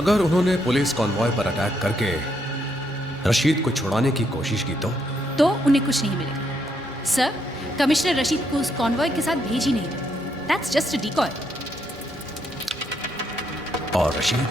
अगर उन्होंने police convoy पर अटैक करके रशीद को छुड़ाने की कोशिश की तो उन्हें कुछ नहीं मिलेगा। सर, कमिश्नर रशीद को उस कॉन्वॉय के साथ भेज ही नहीं रहे। That's just a decoy. और रशीद?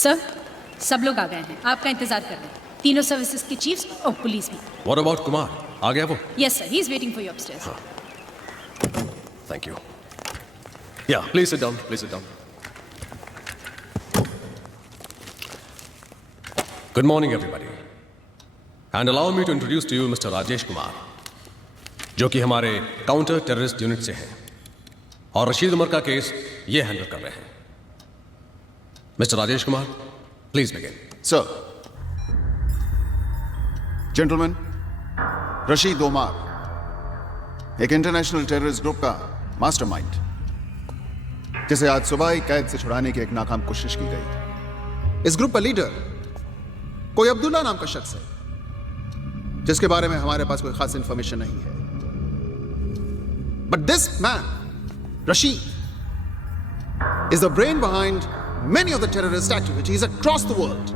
सर, सब लोग आ गए हैं। आपका इंतजार कर रहे हैं। तीनों सर्विसेज के चीफ्स और पुलिस भी। What about Kumar? आ गया वो? Yes sir, he is waiting for you upstairs. Thank you. Yeah please sit down, please sit down. Good morning everybody, and allow me to introduce to you mister Rajesh Kumar, जो कि हमारे counter terrorist unit से हैं और रशीद उमर का case ये handle कर रहे हैं। Mister Rajesh Kumar, please begin. Sir, gentleman, Rashid Umar एक इंटरनेशनल टेररिस्ट ग्रुप का मास्टरमाइंड, जिसे आज सुबह ही कैद से छुड़ाने की एक नाकाम कोशिश की गई। इस ग्रुप का लीडर कोई अब्दुल्ला नाम का शख्स है, जिसके बारे में हमारे पास कोई खास इंफॉर्मेशन नहीं है। But this man, Rashid, is the brain behind many of the terrorist activities across the world.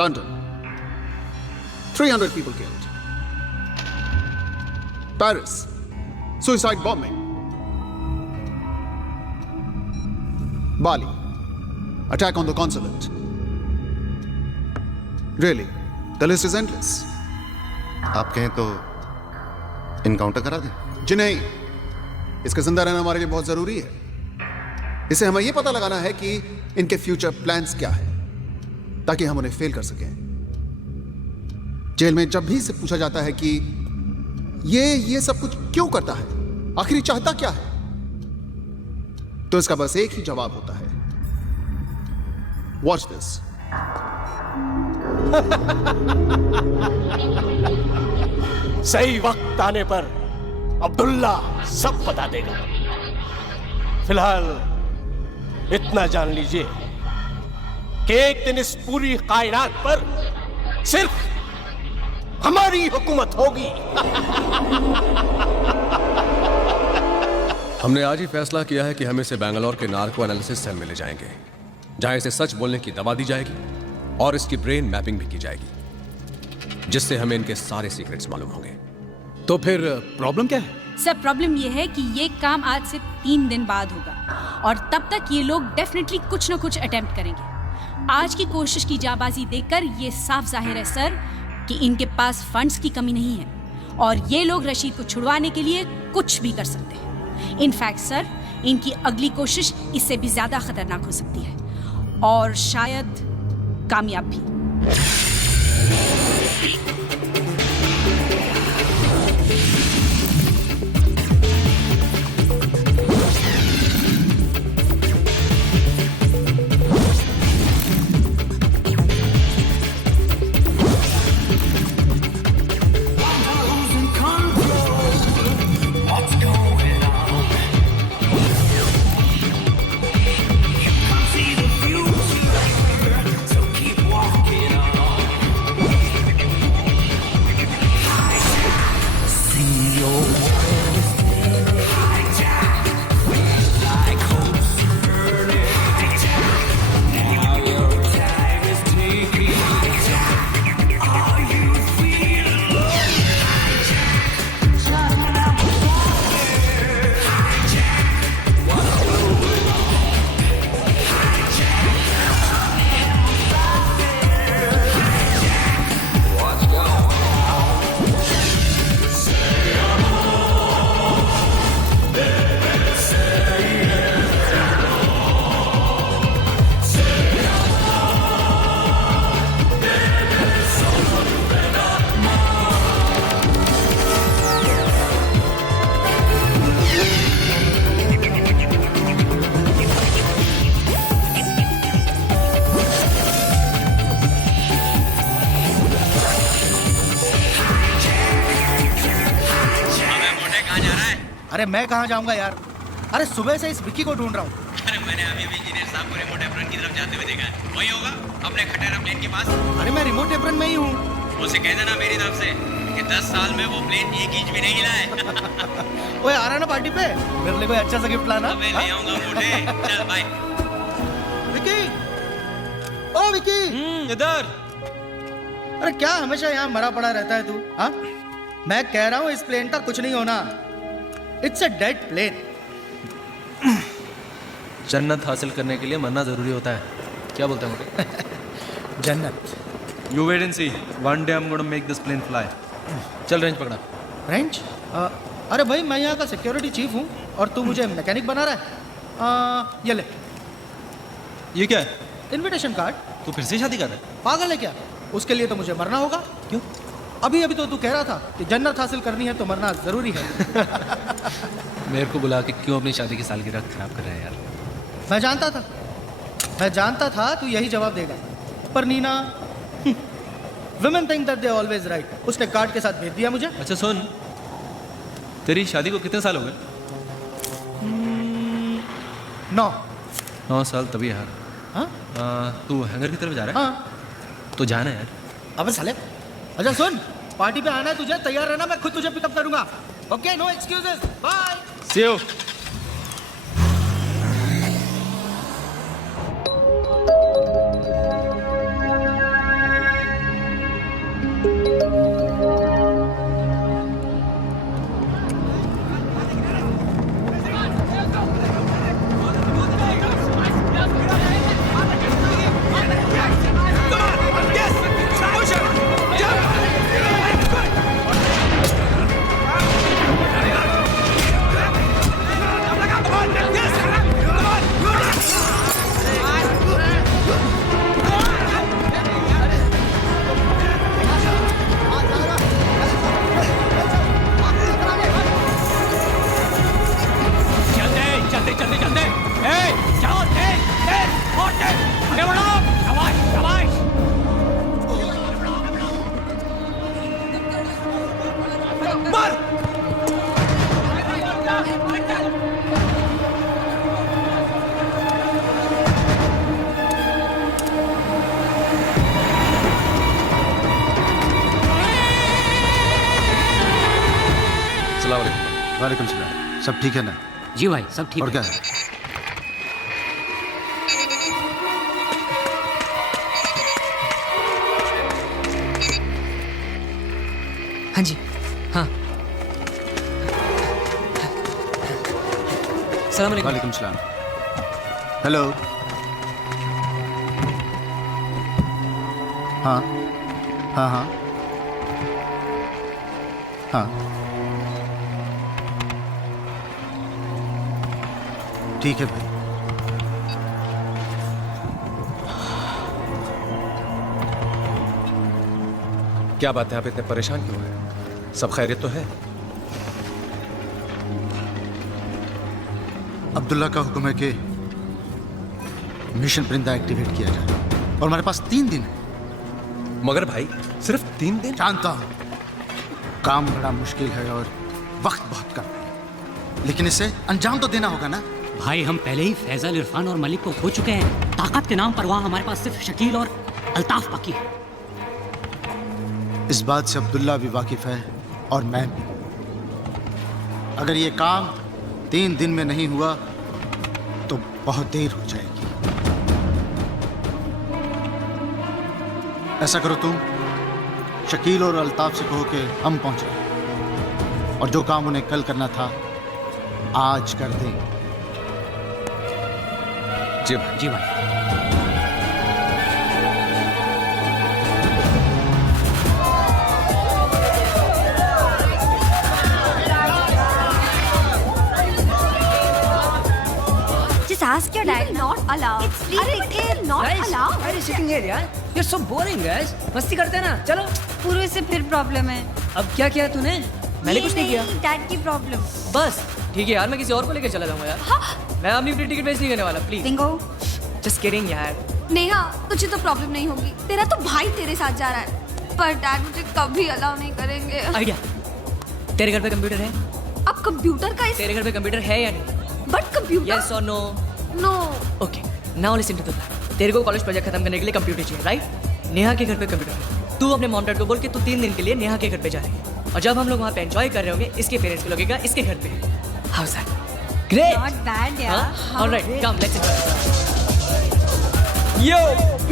London, 300 people killed. Paris, suicide bombing. Bali, attack on the consulate. Really, the list is endless. आप कहें तो encounter करा दें? जी नहीं, इसका जिंदा रहना हमारे लिए बहुत जरूरी है। इसे हमें यह पता लगाना है कि इनके फ्यूचर प्लान्स क्या है, ताकि हम उन्हें फेल कर सकें। जेल में जब भी से पूछा जाता है कि ये सब कुछ क्यों करता है, आखिर चाहता क्या है, तो इसका बस एक ही जवाब होता है, वॉच दिस। सही वक्त आने पर अब्दुल्ला सब बता देगा। फिलहाल इतना जान लीजिए कि एक दिन इस पूरी कायनात पर सिर्फ हमारी हुकूमत होगी। हमने आज ही फैसला किया है कि हम इसे बेंगलोर के नार्को एनालिसिस सेल में ले जाएंगे, जहां इसे सच बोलने की दवा दी जाएगी और इसकी ब्रेन मैपिंग भी की जाएगी, जिससे हमें इनके सारे सीक्रेट्स मालूम होंगे। तो फिर प्रॉब्लम क्या है? सर प्रॉब्लम ये है कि ये काम आज से 3 दिन बाद होगा और तब तक ये लोग डेफिनेटली कुछ ना कुछ अटेम्प्ट करेंगे। आज की कोशिश की जाबाजी देखकर ये साफ जाहिर है सर कि इनके पास फंड्स की कमी नहीं है और ये लोग रशीद को छुड़वाने के लिए कुछ भी कर सकते हैं। इनफैक्ट सर, इनकी अगली कोशिश इससे भी ज्यादा खतरनाक हो सकती है और शायद कामयाब भी। अरे मैं कहाँ जाऊंगा यार, अरे सुबह से इस विक्की को ढूंढ रहा हूँ। अरे मैंने अभी इंजीनियर साहब को रिमोट एप्रन की तरफ जाते हुए देखा है। वही होगा अपने खटेरा प्लेन के पास। अरे मैं रिमोट एप्रन में ही हूँ। उसे कह देना मेरी तरफ से कि 10 साल में वो प्लेन 1 इंच भी नहीं हिला है। ओए आ रहा ना पार्टी पे, मेरे लिए कोई अच्छा सा गिफ्ट लाना। मैं ले आऊंगा मोटे। चल बाय। विक्की, ओ विक्की। इधर। अरे क्या हमेशा यहाँ मरा पड़ा रहता है तू? हाँ, मैं कह रहा हूँ इस प्लेन का कुछ नहीं होना। It's a dead plane. जन्नत हासिल करने के लिए मरना जरूरी होता है, क्या बोलते हैं मोटे? जन्नत। You wait and see, one day I am gonna make this plane fly. चल रेंज पकड़ा। रेंज? अरे भाई मैं यहाँ का सिक्योरिटी चीफ हूँ और तू मुझे मैकेनिक बना रहा है। ये ले। ये क्या है? Invitation card. तू फिर से शादी कर रहा है? पागल है क्या? उसके लिए तो मुझे मरना होगा। क्यों? अभी अभी तो तू कह रहा था कि जन्नत हासिल करनी है तो मरना जरूरी है। मेरे को बुला के क्यों अपनी शादी की सालगिरह खराब कर रहा है यार? मैं जानता था तू यही जवाब देगा, पर Nina women think that they are always right। उसने कार्ड के साथ भेज दिया मुझे। अच्छा सुन, तेरी शादी को कितने साल हो गए? 9। 9 साल तभी यार। हाँ तू हैंगर की तरफ जा रहा है? हाँ। तो जाना यार। अबे साले, अच्छा सुन, पार्टी पे आना है तुझे, तैयार रहना, मैं खुद तुझे पिकअप करूंगा। Okay, no excuses, bye. See you. वालेकुम सलाम। सब ठीक है ना? जी भाई सब ठीक और है। क्या है? हाँ जी, हाँ सलाम अलैकुम। वालेकुम सलाम। हेलो। हाँ हाँ हाँ हाँ, ठीक है भाई। क्या बात है, आप इतने परेशान क्यों हैं? सब खैरियत तो है? अब्दुल्ला का हुक्म है कि मिशन परिंदा एक्टिवेट किया जाए और हमारे पास 3 दिन है। मगर भाई सिर्फ 3 दिन? जानता हूं काम बड़ा मुश्किल है और वक्त बहुत कम है, लेकिन इसे अंजाम तो देना होगा ना। भाई हम पहले ही फैजल, इरफान और मलिक को खो चुके हैं। ताकत के नाम पर वहाँ हमारे पास सिर्फ शकील और अल्ताफ बाकी है। इस बात से अब्दुल्ला भी वाकिफ है और मैं भी। अगर ये काम 3 दिन में नहीं हुआ तो बहुत देर हो जाएगी। ऐसा करो तुम शकील और अल्ताफ से कहो कि हम पहुंच रहे और जो काम उन्हें कल करना था आज कर दें। जी भाई। जी भाई। Just ask your dad. Not allowed. It's free ticket. Not allowed. Why are you sitting here, यार? You're so boring, guys. मस्ती करते हैं ना, चलो। पूरे से फिर प्रॉब्लम है। अब क्या किया तूने? मैंने कुछ नहीं किया। डैड की प्रॉब्लम। बस ठीक है यार, मैं किसी और को लेकर चला जाऊंगा यार। हाँ? मैं अपनी फ्री टिकट वेस्ट नहीं करने वाला, प्लीज। बिंगो। जस्ट किडिंग यार। नेहा, तुझे तो प्रॉब्लम नहीं होगी। तेरा तो भाई तेरे साथ जा रहा है, पर डैड मुझे कभी अलाउ नहीं करेंगे। आइडिया। तेरे घर पे कंप्यूटर है? अब कंप्यूटर का तेरे घर पे कंप्यूटर है या नहीं? But computer. यस और no? No. Okay, now listen to the plan. तेरे को कॉलेज प्रोजेक्ट खत्म करने के लिए कंप्यूटर चाहिए, राइट? नेहा के घर पे कंप्यूटर है। तू अपने मॉम डैड को बोल के तू 3 दिन के लिए नेहा के घर पे जा रही है, और जब हम लोग वहाँ पे एंजॉय कर रहे होंगे, इसके पेरेंट्स को लगेगा इसके घर पे। How that? Great. Not bad, yeah. Alright, come let's enjoy. Yo,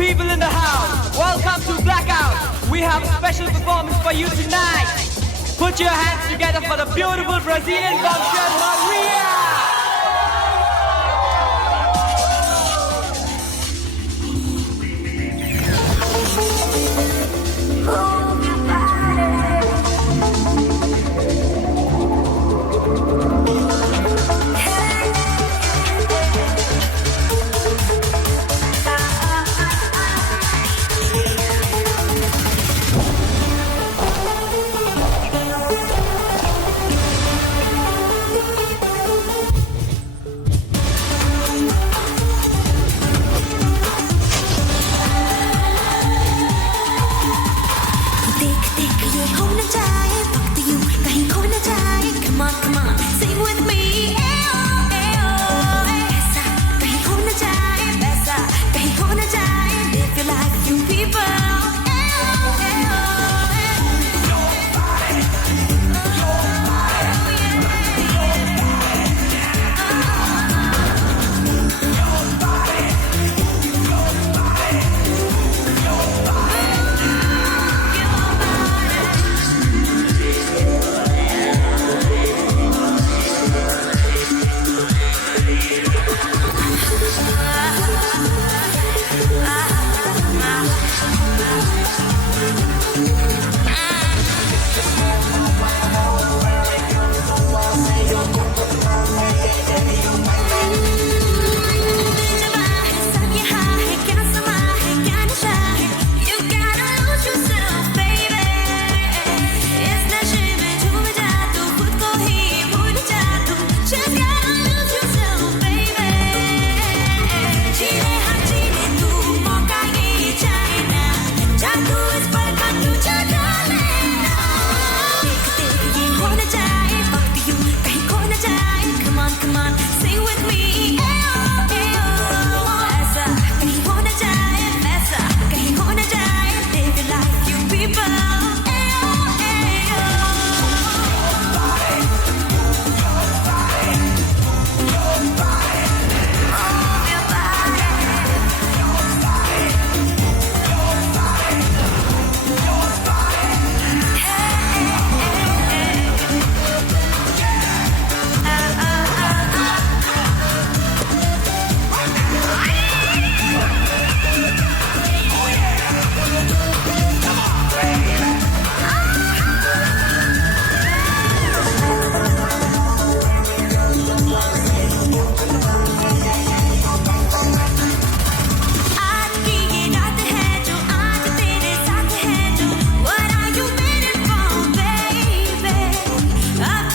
people in the house, welcome to Blackout. We have a special performance for you tonight. Put your hands together for the beautiful Brazilian bombshell Maria.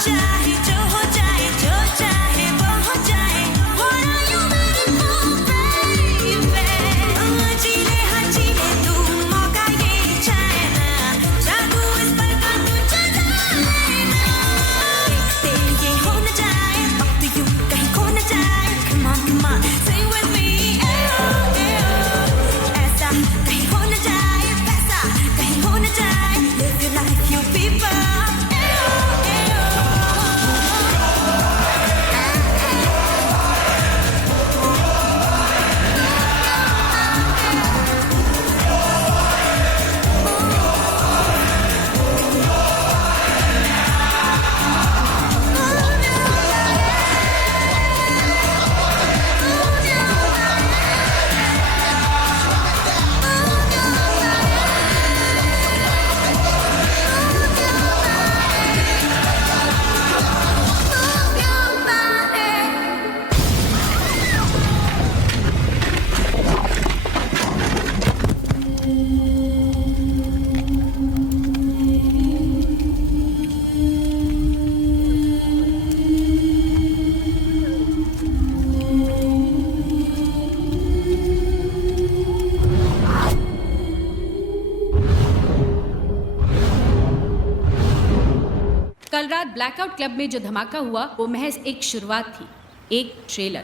चाहे जो हो जाए, जो चाहे वो हो जाए, What are you waiting for, baby? जीले हाँ जीले तू मौका ये चाहे ना, जादू इस पल का तुझे जाने ना। देखते ये हो न जाए, वक्त यूं कहीं खो न जाए, come on, sing with me, ऐसा कहीं हो न जाए, वैसा कहीं हो न जाए, live your life, you people. कल रात ब्लैकआउट क्लब में जो धमाका हुआ वो महज एक शुरुआत थी, एक ट्रेलर।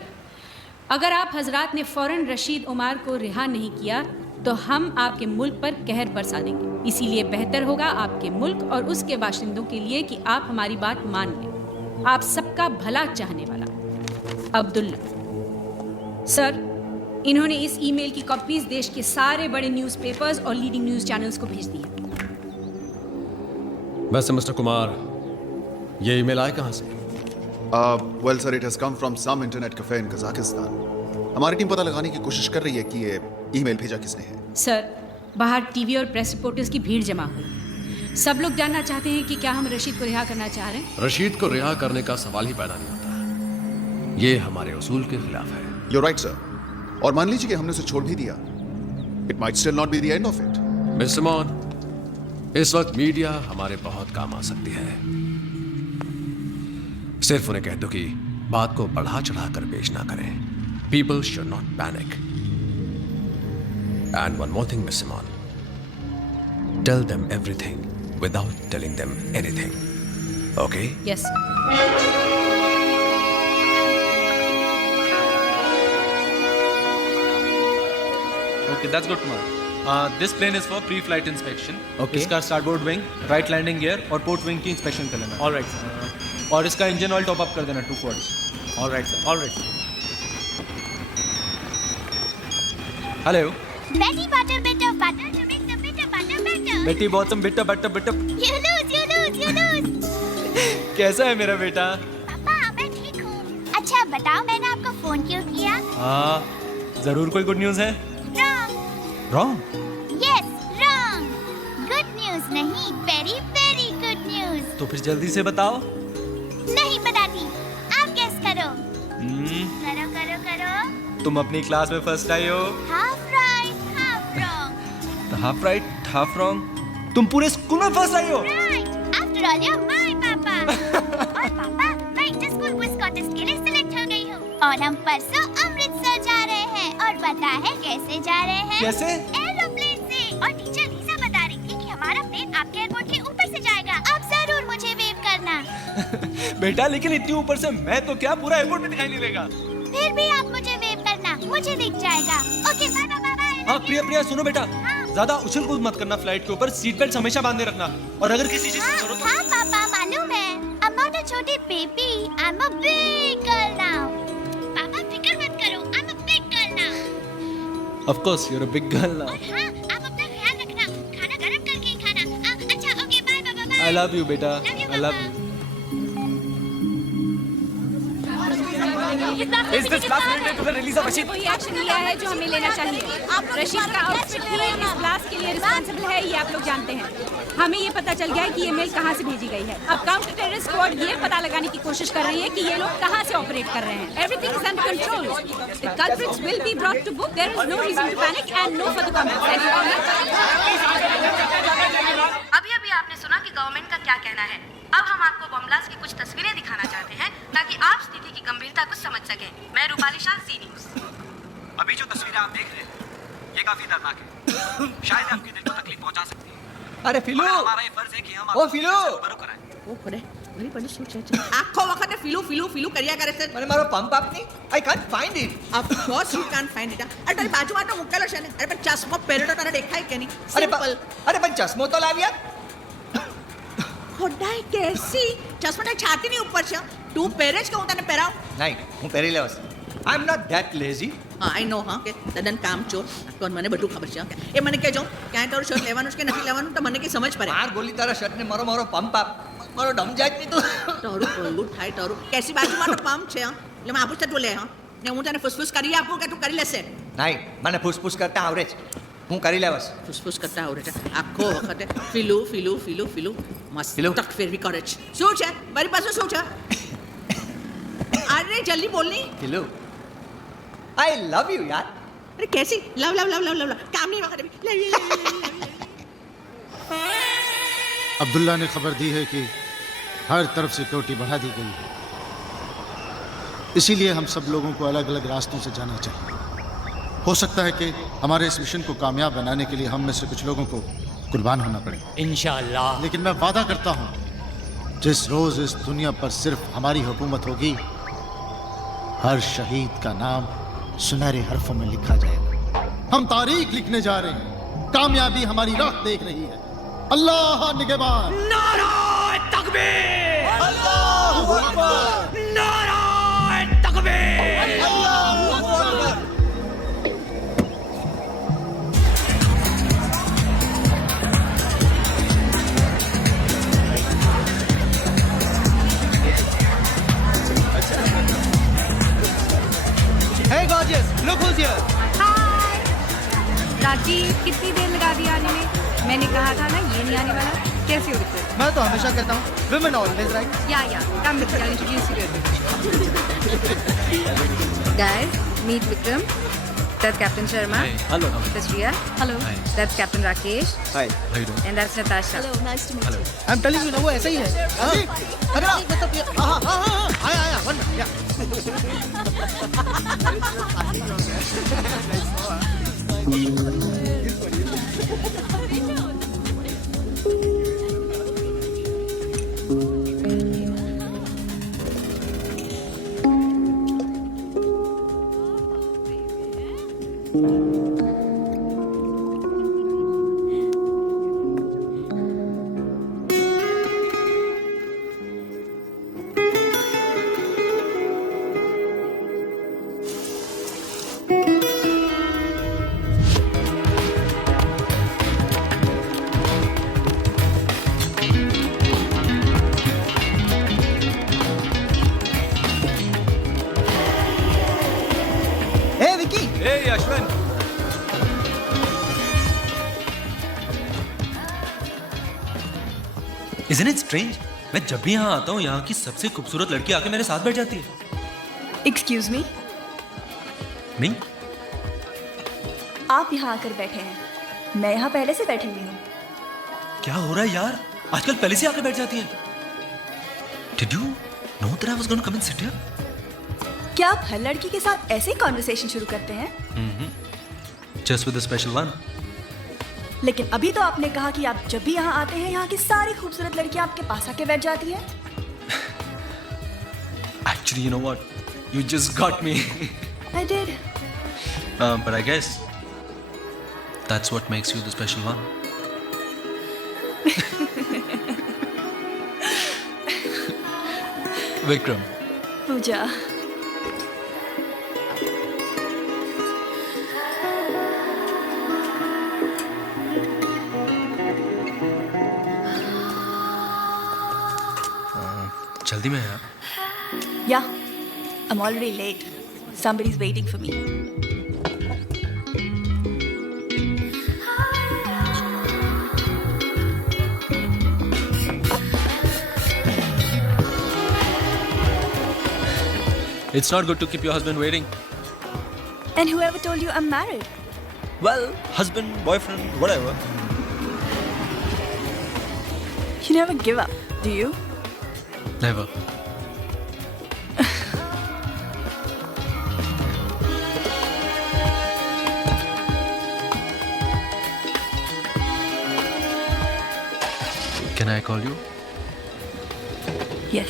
अगर आप हजरात ने फौरन रशीद उमर को रिहा नहीं किया तो हम आपके मुल्क पर कहर बरसा देंगे। इसीलिए बेहतर होगा आपके मुल्क और उसके बाशिंदों के लिए कि आप हमारी बात मान लें। आप सबका भला चाहने वाला अब्दुल्ला। सर, इन्होंने इस ईमेल की कॉपीज देश के सारे बड़े न्यूज़पेपर्स और लीडिंग न्यूज़ चैनल्स को भेज दी है। वैसे मिस्टर कुमार, ये ईमेल आए कहाँ से? Well, sir, it has come from some internet cafe in Kazakhstan. हमारी टीम पता लगाने की कोशिश कर रही है कि ये ईमेल भेजा किसने है। सर, बाहर टीवी और प्रेस रिपोर्टर्स की भीड़ जमा हुई। सब लोग जानना चाहते हैं कि क्या हम रशीद को रिहा करना चाह रहे हैं। रशीद को रिहा करने का सवाल ही पैदा नहीं होता। ये हमारे उसूल के खिलाफ है। You're right, sir. और मान लीजिए कि हमने उसे छोड़ भी दिया, It might still not be the end of it. Mister Mann, इस वक्त मीडिया हमारे बहुत काम आ सकती है। सिर्फ उन्हें कह दो कि बात को बढ़ा चढ़ा कर पेश ना करें। People should not panic. And one more thing, Miss Simon. Tell them everything without telling them anything. Okay? Yes. Okay, that's good, Kumar. This plane is for pre-flight inspection. Okay. इसका starboard wing, right landing gear और port wing की inspection कर लेना. All right, sir. और इसका engine oil top up कर देना 2 quarts. All right, sir. All right, sir. Hello. Betty butter, bitter butter to make the bitter butter better. Betty bottom bitter butter bitter. You lose, you lose, you lose. कैसा है मेरा बेटा? पापा, मैं ठीक हूँ। अच्छा बताओ, मैंने आपको फोन क्यों किया? हाँ, जरूर कोई गुड न्यूज़ है? Wrong. Wrong? Yes, wrong. Good news नहीं, very very good news. तो फिर जल्दी से बताओ. नहीं बताती, आप गेस करो. करो करो करो. तुम अपनी क्लास में फर्स्ट आई हो. Half right, half wrong. Half right half wrong. तुम पूरे स्कूल में फर्स्ट आई हो. Right. After all, you're my papa. और पापा, मैं इंटर स्कूल क्विज कॉन्टेस्ट के लिए सिलेक्ट हो गई हूँ. और हम परसों अमृतसर जा रहे हैं. और पता है कैसे जा रहे हैं? कैसे? एरोप्लेन से. और टीचर लीजा बता रही थी कि हमारा प्लेन आपके एयरपोर्ट के ऊपर से जाएगा. आप जरूर मुझे वेव करना. बेटा, लेकिन इतनी ऊपर से मैं तो क्या पूरा एयरपोर्ट में दिखाई नहीं देगा. फिर भी आप मुझे वेव करना, मुझे दिख जाएगा. Okay, bye bye bye. हाँ प्रिया प्रिया सुनो बेटा. ज्यादा उछल कूद मत करना फ्लाइट के ऊपर. सीट बेल्ट हमेशा बांधे रखना. और अगर किसी चीज की जरूरत हो. हाँ पापा, मालूम है. I'm not a छोटी baby. I'm a big girl now. पापा फिक्र मत करो. I'm a big girl now. Of course, you're a big girl now. और हाँ, आप अपना ख्याल रखना. खाना गरम करके ही खाना. अच्छा, okay, bye bye bye. I love you बेटा. I love you. Is this blast related to the release of Rashid? वही एक्शन लिया है जो हमें लेना चाहिए. रशीद का आउटफिट ही इस ब्लास्ट के लिए रिस्पांसिबल है, ये आप लोग जानते हैं. हमें ये पता चल गया है कि ये मेल कहाँ से भेजी गई है. अब काउंटर टेररिस्ट स्क्वाड ये पता लगाने की कोशिश कर रही है कि ये लोग कहाँ से ऑपरेट कर रहे हैं. Everything is under control. The culprits will be brought to book. There is no reason to panic and no further comments. अब अभी अभी आपने सुना कि गवर्नमेंट का क्या कहना है। अब हम आपको बम ब्लास्ट की कुछ तस्वीरें दिखाना चाहते हैं ताकि आप स्थिति की गंभीरता को समझ सकें। मैं रूपाली शाह, सी न्यूज। अभी जो तस्वीरें आप देख रहे हैं ये काफी दर्दनाक है। शायद आपके दिल को तकलीफ पहुंचा सकती है। अरे फिलू, हमारा ये फर्ज है कि हम ओ फिलू, रूबरू कराएं। ओ पड़े वही पड़े सोच आखो वखत फिलू फिलू फिलू કર્યા કરે છે મને મારો પંપ આપની I can't find it of course you can't find it અરે તારી બાજુમાં તો મુકેલો છે ને અરે પણ ચશ્મો પહેર્યો તો તને દેખાય કે નહીં અરે પણ ચશ્મો તો લાવ્યા ખોડાઈ કેસી ચશ્મો તારી છાતીની ઉપર છે તું પહેરે જ કે હું તને પહેરાવ નહીં હું પહેરી લેવાસ આઈ એમ નોટ ધેટ લેઝી હા આઈ નો હા કે તદન કામ ચોર કોણ મને બધું ખબર છે એ મને કહેજો ક્યાં તારું શર્ટ લેવાનું છે કે નથી લેવાનું તો મને કે સમજ પડે માર ગોલી તારા શર્ટ ને મારો મારો પંપ આપ મારો ડમ જાય નહીં તું તારું કોલું થાય તારું કેસી બાજુમાં તો પંપ છે એટલે હું આપું તું લે હા ને હું તને ફુસફુસ કરી આપું કે તું કરી લેશે નહીં મને ફુસફુસ કરતા આવડે છે હું કરી લેવાસ ફુસફુસ કરતા આવડે છે આખો વખતે ફીલુ ફીલુ ફીલુ ફીલુ મસ્ત તક ફેરવી કરે છે શું છે મારી પાસે શું છે અરે જલ્દી બોલની ફીલુ I love you यार अरे कैसी love love love love love काम नहीं वक्त अब्दुल्ला ने खबर दी है कि हर तरफ सिक्योरिटी बढ़ा दी गई है, इसीलिए हम सब लोगों को अलग अलग रास्तों से जाना चाहिए। हो सकता है कि हमारे इस मिशन को कामयाब बनाने के लिए हम में से कुछ लोगों को कुर्बान होना पड़े इंशाअल्लाह। लेकिन मैं वादा करता हूँ जिस रोज इस दुनिया पर सिर्फ हमारी हुकूमत होगी हर शहीद का नाम सुनहरे हरफों में लिखा जाएगा। हम तारीख लिखने जा रहे हैं, कामयाबी हमारी राह देख रही है। अल्लाह निगहबान। नाराए तकबीर, अल्लाहू अकबर, नाराए तकबीर, Allahu Akbar. Hey gorgeous, look who's here. हाय राजीव, कितनी देर लगा दी आने में? मैंने कहा था ना ये नहीं आने वाला। कैसी हो विक्रम? मैं तो हमेशा कहता हूँ women always right. Yeah, come Vikram, I'll introduce you to guys, meet Vikram. That's Captain Sharma. Hey. Hello. That's Riya. Hello. Hi. That's Captain Rakesh. Hi. How you doing? And that's Natasha. Hello, nice to meet you. I'm telling you ना वो ऐसा ही है. अरे मतलब हाँ आया one या. Hey Ashwin. Isn't it strange? मैं जब भी यहाँ आता हूँ यहाँ की सबसे खूबसूरत लड़की आके मेरे साथ बैठ जाती है। एक्सक्यूज मी, नहीं? आप यहाँ आकर बैठे हैं, मैं यहाँ पहले से बैठी हुई हूँ। क्या हो रहा है यार? आजकल पहले से आके बैठ जाती है। Did you know that I was going to come and sit here? क्या आप हर लड़की के साथ ऐसे ही कॉन्वर्सेशन शुरू करते हैं? Just with a special one. लेकिन अभी तो आपने कहा कि आप जब भी यहाँ आते हैं यहाँ की सारी खूबसूरत लड़कियाँ आपके पास आके बैठ जाती हैं। Actually, you know what? You just got me. I did. But I guess that's what makes you the special one. Vikram. पूजा। जल्दी में यार. Yeah, I'm already late. Somebody's waiting for me. It's not good to keep your husband waiting. And whoever told you I'm married? Well, husband, boyfriend, whatever. You never give up, do you? Never. Can I call you? Yes.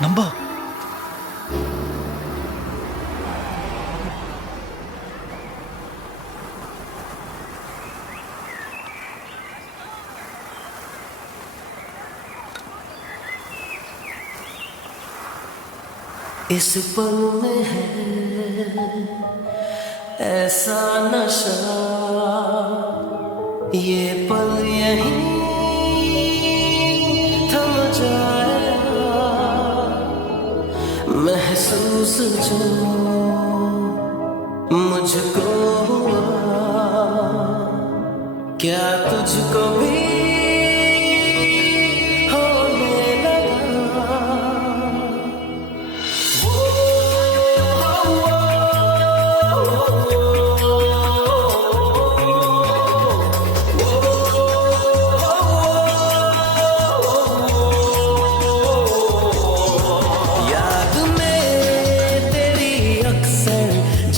Number. इस पल में है ऐसा नशा, ये पल यहीं थम जाएगा। महसूस जो मुझको हुआ, क्या तुझको भी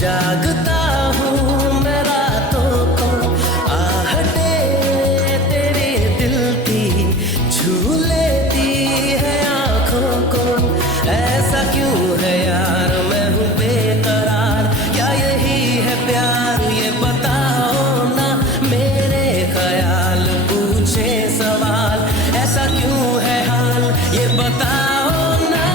जागता हूँ मैं रातों को, आहटे तेरे दिल की छू लेती है आँखों को। ऐसा क्यों है यार, मैं हूँ बेकरार, क्या यही है प्यार? ये बताओ ना, मेरे ख्याल पूछे सवाल, ऐसा क्यों है हाल, ये बताओ ना।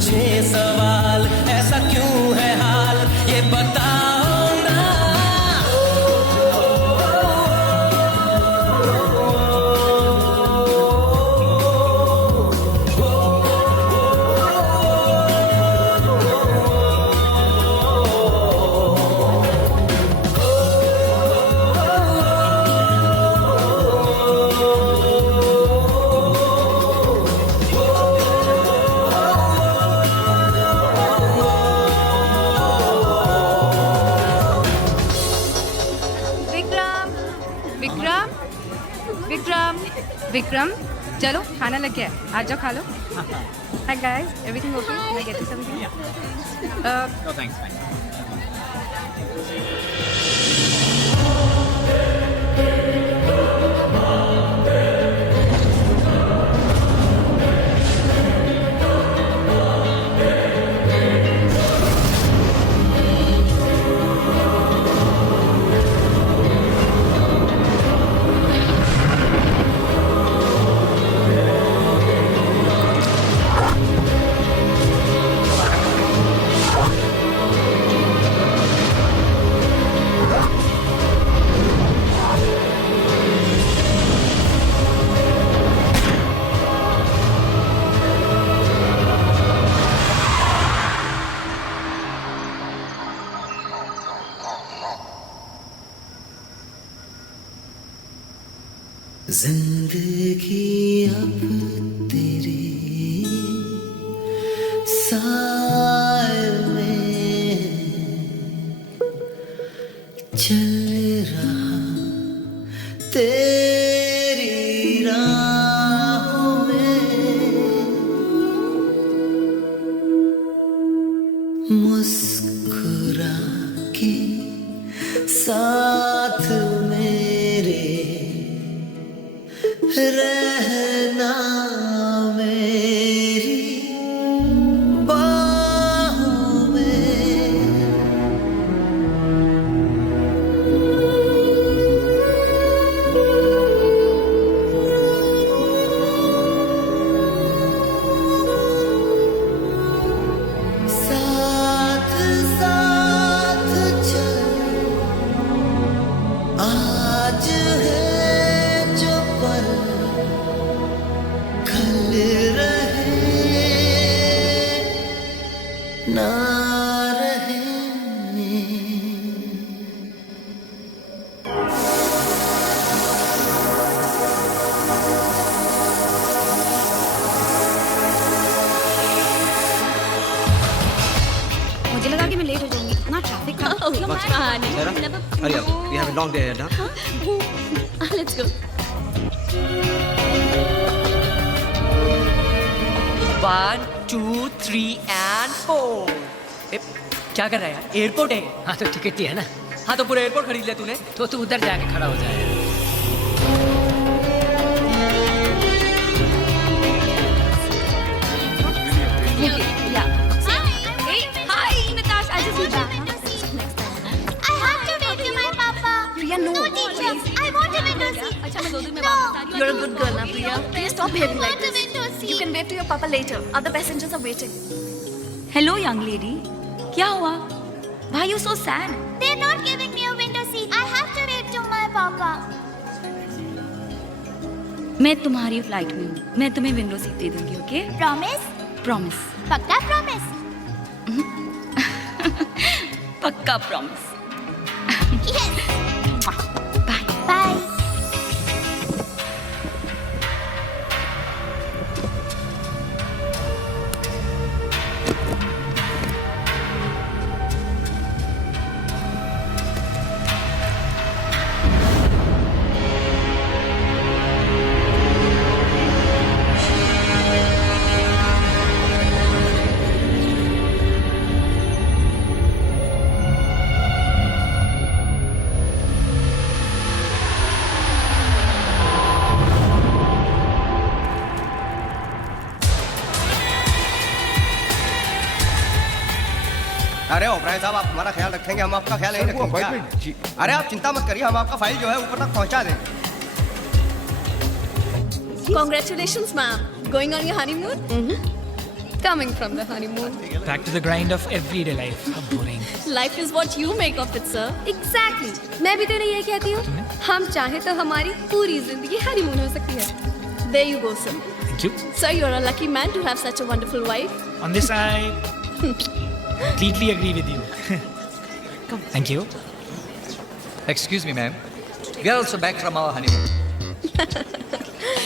पूछे सवाल, ऐसा क्यों है हाल ये बताओ ना। विक्रम, चलो खाना लग गया है, आ जाओ खा लो। Hi guys, everything okay? Can I get you something? No thanks, fine. जिंदगी अब तेरे साए में चल रहा, तेरी राहों में मुस्कुरा के साथ मेरे रहना मेरी बाहों में। साथ साथ चल, आज है जो पल कल रहे ना रहे। मुझे लगा कि मैं लेट हो जाऊंगी, इतना ट्रैफिक था। Hurry up, we have a long day ahead, huh? Let's go. 1, 2, 3 and 4। क्या कर रहा है यार? एयरपोर्ट है। हाँ तो टिकट ही है ना। हाँ तो पूरा एयरपोर्ट खरीद लिया तूने? तो तू उधर जाके खड़ा हो जाए। Hi, Natasha. I just need that. I have to wait to my papa. Priya, no. No, teacher. I want a window seat. अच्छा मैं 2 दिन में वापस आ रही हूँ। You're a good girl, na Priya. Please stop behaving like I want a this. window seat. You can wait for your papa later. Other passengers are waiting. Hello young lady, क्या हुआ? Why are you so sad? They're not giving me a window seat. I have to wait to my papa. मैं तुम्हारी flight में हूँ, मैं तुम्हें window seat दे दूंगी, okay? Promise? Promise. पक्का promise? पक्का प्रॉमिस। Yes. बाय। Bye. अरे ओबराय साहब, आप हमारा ख्याल रखेंगे, हम आपका ख्याल नहीं रखेंगे क्या? अरे आप चिंता मत करिए, हम आपका फाइल जो है ऊपर तक पहुंचा देंगे। Congratulations, ma'am. Going on your honeymoon? Coming from the honeymoon. Back to the grind of everyday life. How boring. Life is what you make of it, sir. Exactly. मैं भी तो नहीं ये कहती हूँ. हम चाहे तो हमारी पूरी जिंदगी हनीमून हो सकती है. There you go, sir. Thank you. Sir, you're a lucky man to have such a wonderful wife. On this, I completely agree with you. Thank you. Excuse me, ma'am. We are also back from our honeymoon.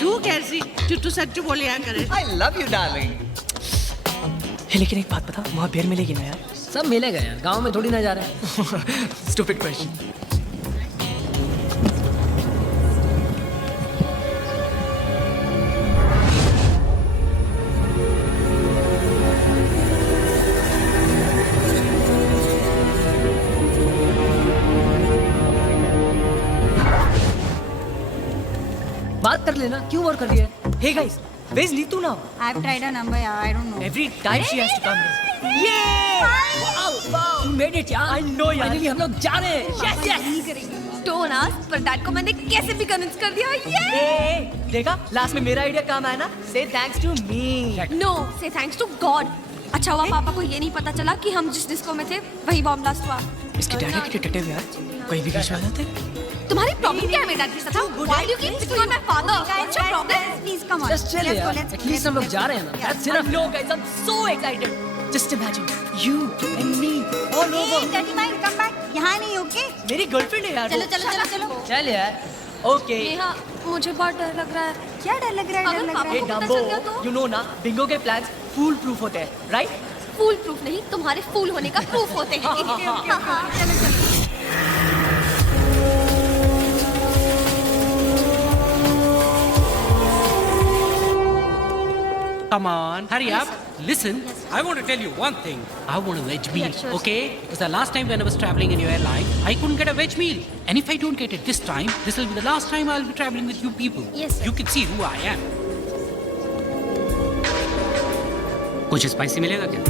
तू कैसी चुट्टू सच्चू बोले या करे? I love you, darling. हे लेकिन एक बात बता, वहाँ बियर मिलेगी ना यार? सब मिलेगा यार, गांव में थोड़ी ना जा रहा है. Stupid question. बात कर लेना, क्यों और कर दिया? Hey guys, where's Neetu now? I've tried her number, yeah, I don't know. Every time she has to come. Yeah! Wow! You made it यार. I know यार. Finally हम लोग जा रहे हैं. Yes, yes. Don't ask, पर dad को मैंने कैसे भी कन्विंस कर दिया. Hey, देखा? Last में मेरा आइडिया काम आया ना? Say thanks to me. No, say thanks to God. अच्छा हुआ पापा को ये नहीं पता चला कि हम जिस डिस्को में थे वही बॉम्ब ब्लास्ट हुआ. इसके डैडी के डिटेक्टिव यार. कोई भी बीच में आ जाते? तुम्हारी प्रॉब्लम क्या है मेरे डैड के साथ? Why do you keep picking on my father? What's your problem? Please come on. Just chill यार. At least हम लोग जा रहे हैं ना. That's enough. No guys, I'm so excited. Just imagine you and me all over. Hey, Daddy Mike, come back. यहाँ नहीं, okay? मेरी गर्लफ्रेंड है यार. चलो चलो चलो चलो. चल यार. Okay. नेहा, मुझे बहुत डर लग रहा है. क्या डर लग रहा है? डर लग रहा Hey है? Dumbo, you know ना, बिंगो के plans fool proof होते हैं, right? फूल प्रूफ नहीं, तुम्हारे फूल होने का प्रूफ होते हैं. चलो चलो. Come on, hurry up. Listen, I want to tell you one thing. I want a veg meal, okay? Because the last time when I was traveling in your airline, I couldn't get a veg meal. And if I don't get it this time, this will be the last time I'll be traveling with you people. Yes, sir. You can see who I am. कुछ spicy मिलेगा क्या?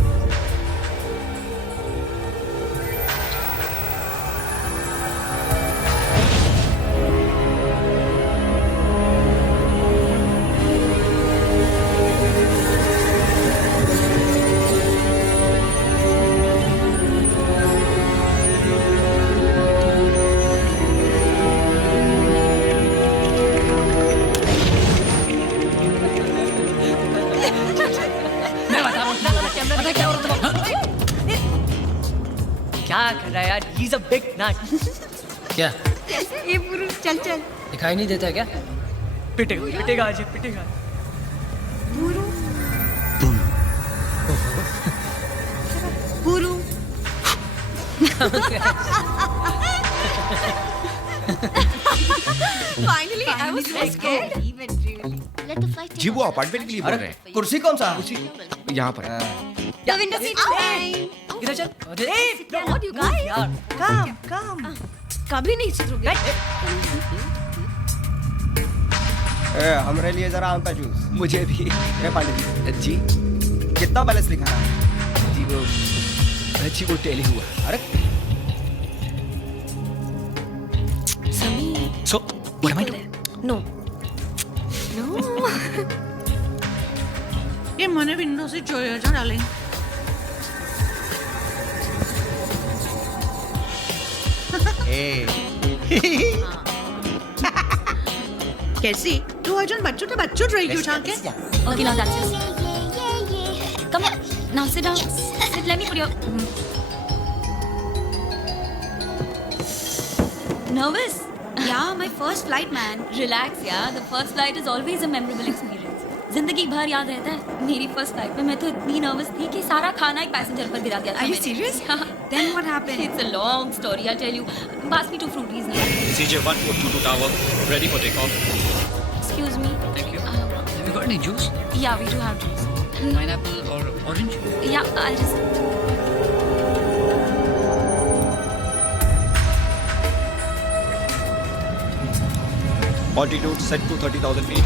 क्या कर रहा है यार? He's a big nut. क्या? ये पुरुष चल चल. दिखाई नहीं देता क्या? पिटेगा, पिटेगा आज, पिटेगा. पुरु. पुरु. Finally, I was so scared. Let the flight जी वो अपार्टमेंट के लिए बोल रहे हैं. कुर्सी कौन सा? यहाँ पर. The window seat is fine. इधर चल. Hey, what you guys? यार. Come. कभी नहीं सुधरोगे. हमारे लिए जरा आम का जूस. मुझे भी. पांडे जी. कितना बैलेंस लिखा है? जी वो टेली हुआ. अरे So, what am I doing? No. ये मने विंडो से जोया जो डालें. कैसी? तू अर्जुन बच्चों तो बच्चों रही क्यों उठा के? Okay, now that's it. Come on. Now sit down. Sit, let me put your... Nervous? Yeah, my first flight, man. Relax, yeah. The first flight is always a memorable experience. जिंदगी भर याद रहता है. मेरी first flight में मैं तो इतनी nervous थी कि सारा खाना एक पैसेंजर पर गिरा दिया था. Are you serious? Then what happened? It's a long story, I'll tell you. Pass me 2 fruities now. CJ1422 Tower, ready for takeoff. Excuse me. Thank you. Have you got any juice? Yeah, we do have juice. Pineapple or orange? Yeah, I'll just... Altitude set to 30,000 feet.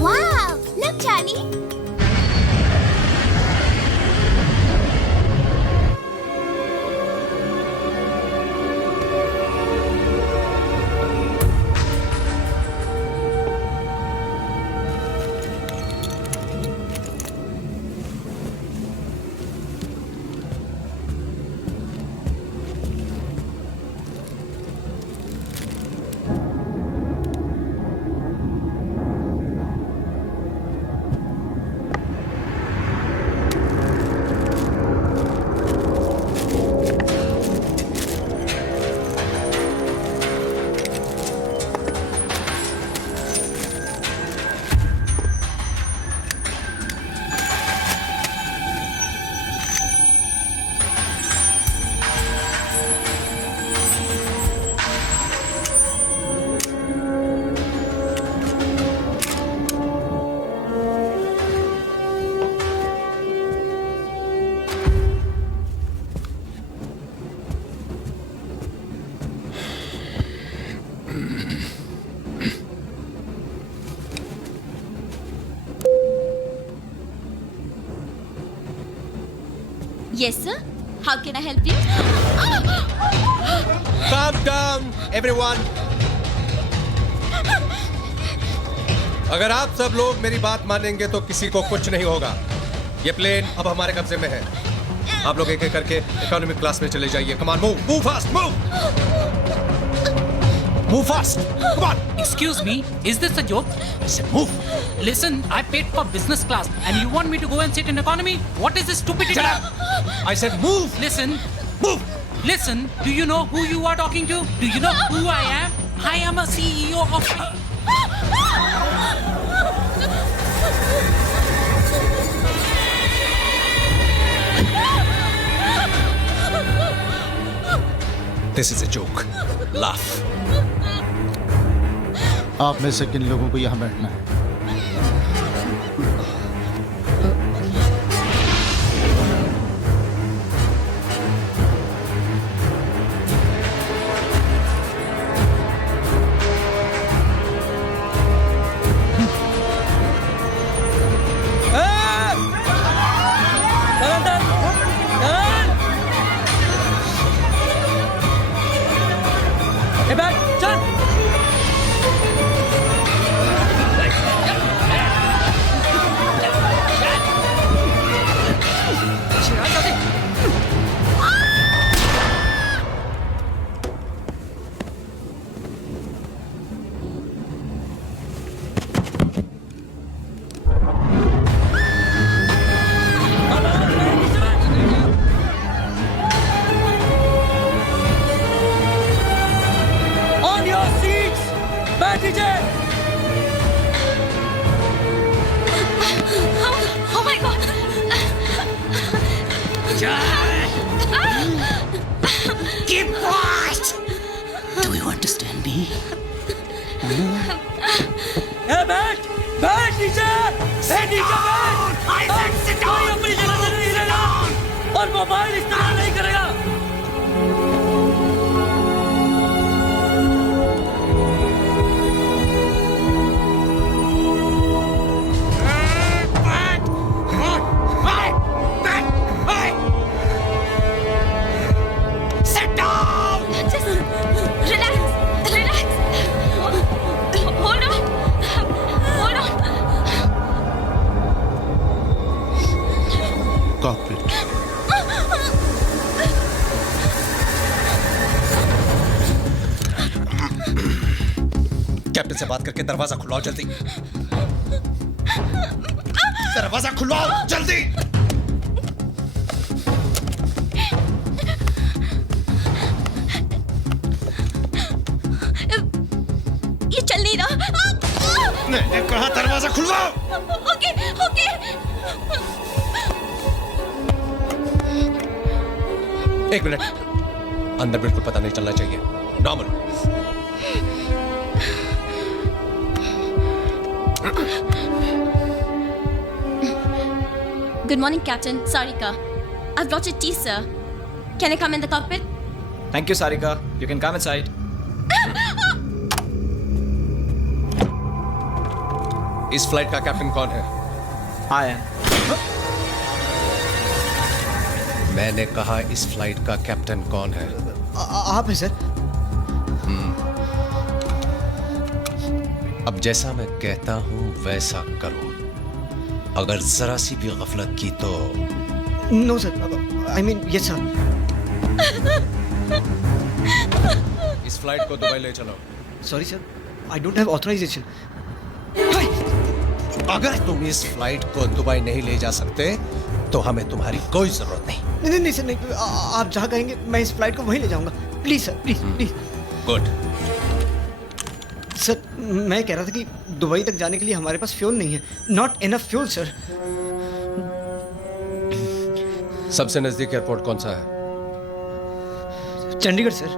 Wow! Look, Charlie! Yes, sir. How can I help you? Calm down, everyone. अगर आप सब लोग मेरी बात मानेंगे तो किसी को कुछ नहीं होगा। ये प्लेन अब हमारे कब्जे में है। आप लोग एक एक करके इकोनॉमिक क्लास में चले जाइए। Come on, move fast, move fast. Come on. Excuse me, is this a joke? I said move. Listen, I paid for business class and you want me to go and sit in economy? What is this stupidity? Shut up. I said move. Listen. Move. Listen, do you know who you are talking to? Do you know who I am? I am a CEO of... This is a joke. Laugh. आप में से किन लोगों को यहाँ बैठना है? Oh my God! Keep quiet! Do you understand me? Hey, बैठ नीचे! I said sit down! कोई अपनी जगह से नहीं हिलेगा और मोबाइल इस्तेमाल नहीं करेगा। Sit down! Just relax. Hold on. Cockpit. Captain से बात करके दरवाजा खुलवाओ जल्दी। दरवाजा खुलवाओ जल्दी। ये चल नहीं रहा। मैंने कहा दरवाजा खुलवाओ। ओके। एक मिनट, अंदर बिल्कुल पता नहीं चलना चाहिए। Normal. Good morning, Captain. Sarika. I've brought you tea, sir. Can I come in the cockpit? Thank you, Sarika. You can come inside. इस फ्लाइट का कैप्टन कौन है? I am. मैंने कहा इस फ्लाइट का कैप्टन कौन है? आप हैं सर। अब जैसा मैं कहता हूं वैसा करो। अगर जरा सी भी गफलत की तो no sir, I mean yes sir. इस फ्लाइट को दुबई ले चलो। Sorry sir, I don't have authorisation. अगर तुम इस फ्लाइट को दुबई नहीं ले जा सकते तो हमें तुम्हारी कोई जरूरत नहीं। नहीं सर, नहीं। आप जहाँ कहेंगे मैं इस फ्लाइट को वहीं ले जाऊंगा। Please sir, please. Good. Sir, मैं कह रहा था कि दुबई तक जाने के लिए हमारे पास फ्यूल नहीं है। Not enough fuel sir. सबसे नजदीक एयरपोर्ट कौन सा है? Chandigarh sir.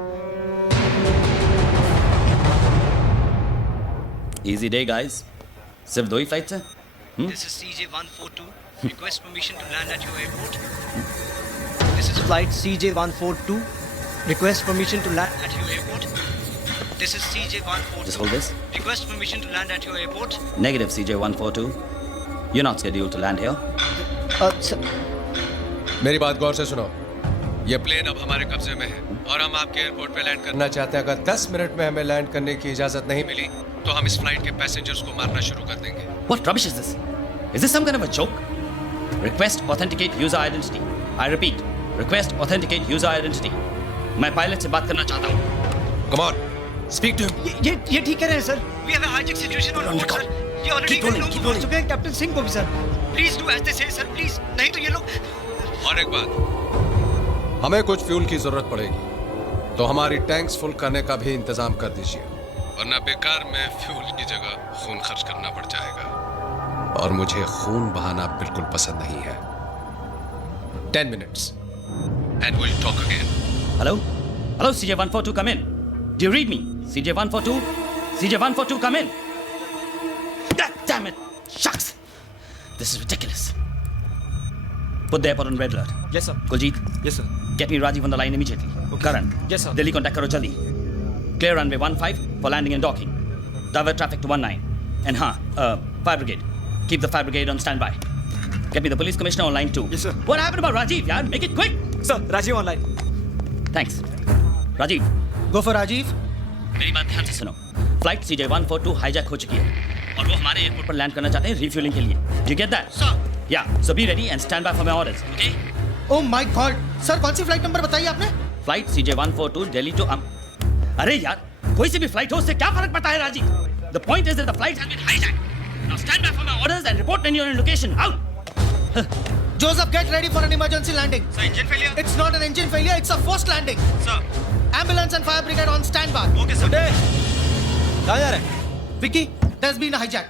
Easy day, guys. सिर्फ 2 ही फ्लाइट्स हैं? This is CJ142. Request permission to land at your airport. This is flight CJ142. Request permission to land at your airport. This is CJ142. Just hold this. Request permission to land at your airport. Negative CJ142. You're not scheduled to land here. Sir. मेरी बात गौर से सुनो। ये plane अब हमारे कब्जे में है और हम आपके एयरपोर्ट पे लैंड करना चाहते हैं। अगर 10 मिनट में हमें लैंड करने की इजाजत नहीं मिली तो हम इस फ्लाइट के पैसेंजर्स को मारना शुरू कर देंगे। What rubbish is this? Is this some kind of a joke? Request authenticate user identity. I repeat, request authenticate user identity. मैं पायलट से बात करना चाहता हूँ। Come on, speak to him. ये ठीक कह रहे हैं sir. We have a hijack situation on board, sir. ये ऑलरेडी कई लोग मार चुके हैं, कैप्टन सिंह को भी sir. Please do as they say, sir. Please, नहीं तो ये लोग। और एक बात, हमें कुछ फ्यूल की जरूरत पड़ेगी तो हमारी टैंक्स फुल करने का भी इंतजाम कर दीजिए, वरना बेकार में फ्यूल की जगह खून खर्च करना पड़ जाएगा और मुझे खून बहाना बिल्कुल पसंद नहीं है। 10 minutes and we'll talk again. Hello? Hello, CJ142, come in. Do you read me? CJ142? CJ142, come in. God damn it! Shucks! This is ridiculous. Put the airport on red alert. Yes, sir. Kuljit? Yes, sir. Get me Rajiv on the line immediately. Okay. Karan? Yes, sir. Delhi contact karo jaldi. Clear runway 15 for landing and docking. Divert traffic to 19. And fire brigade. Keep the fire brigade on standby. Get me the police commissioner on line 2. Yes, sir. What happened about Rajiv, yaar? Make it quick. Sir, Rajiv online. Thanks. Rajiv. Go for Rajiv. मेरी बात ध्यान से सुनो। Flight CJ142 hijack हो चुकी है और वो हमारे एयरपोर्ट पर लैंड करना चाहते हैं रिफ्यूलिंग के लिए। Do you get that? Sir. Yeah. So be ready and stand by for my orders. Okay? Oh my God. Sir कौन सी फ्लाइट नंबर बताइए आपने? फ्लाइट CJ142 दिल्ली टू अरे यार, कोई सी भी फ्लाइट हो उससे क्या फर्क पड़ता है Rajiv? The point is that the flight has been hijacked. Now stand by for my orders and report when you're in location. Out. Joseph, get ready for an emergency landing. Sir, engine failure? It's not an engine failure, it's a forced landing. Sir. Ambulance and fire brigade on standby. Okay, sir. कहाँ जा रहे हैं? Vicky, there's been a hijack.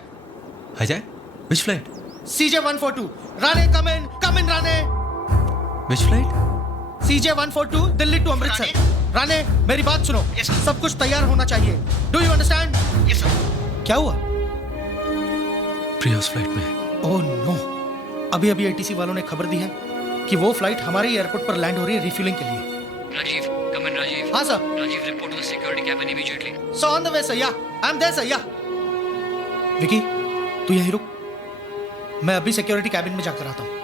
Hijack? Which flight? CJ142. Rane, come in, Rane. Which flight? CJ142, Delhi to Amritsar. Rane, मेरी बात सुनो। सब कुछ तैयार होना चाहिए। Do you understand? Yes, sir. क्या हुआ? प्रिया उस फ्लाइट में। Oh no. अभी ATC वालों ने खबर दी है कि वो फ्लाइट हमारे एयरपोर्ट पर लैंड हो रही है रिफ्यूलिंग के लिए। Rajiv, come in, Rajiv. हाँ sir. Rajiv, report to the security cabin immediately. So on the way, sir. Yeah, I'm there, sir. Yeah. Vicky, तू यहीं रुक। मैं अभी सिक्योरिटी कैबिन में जाकर आता हूँ।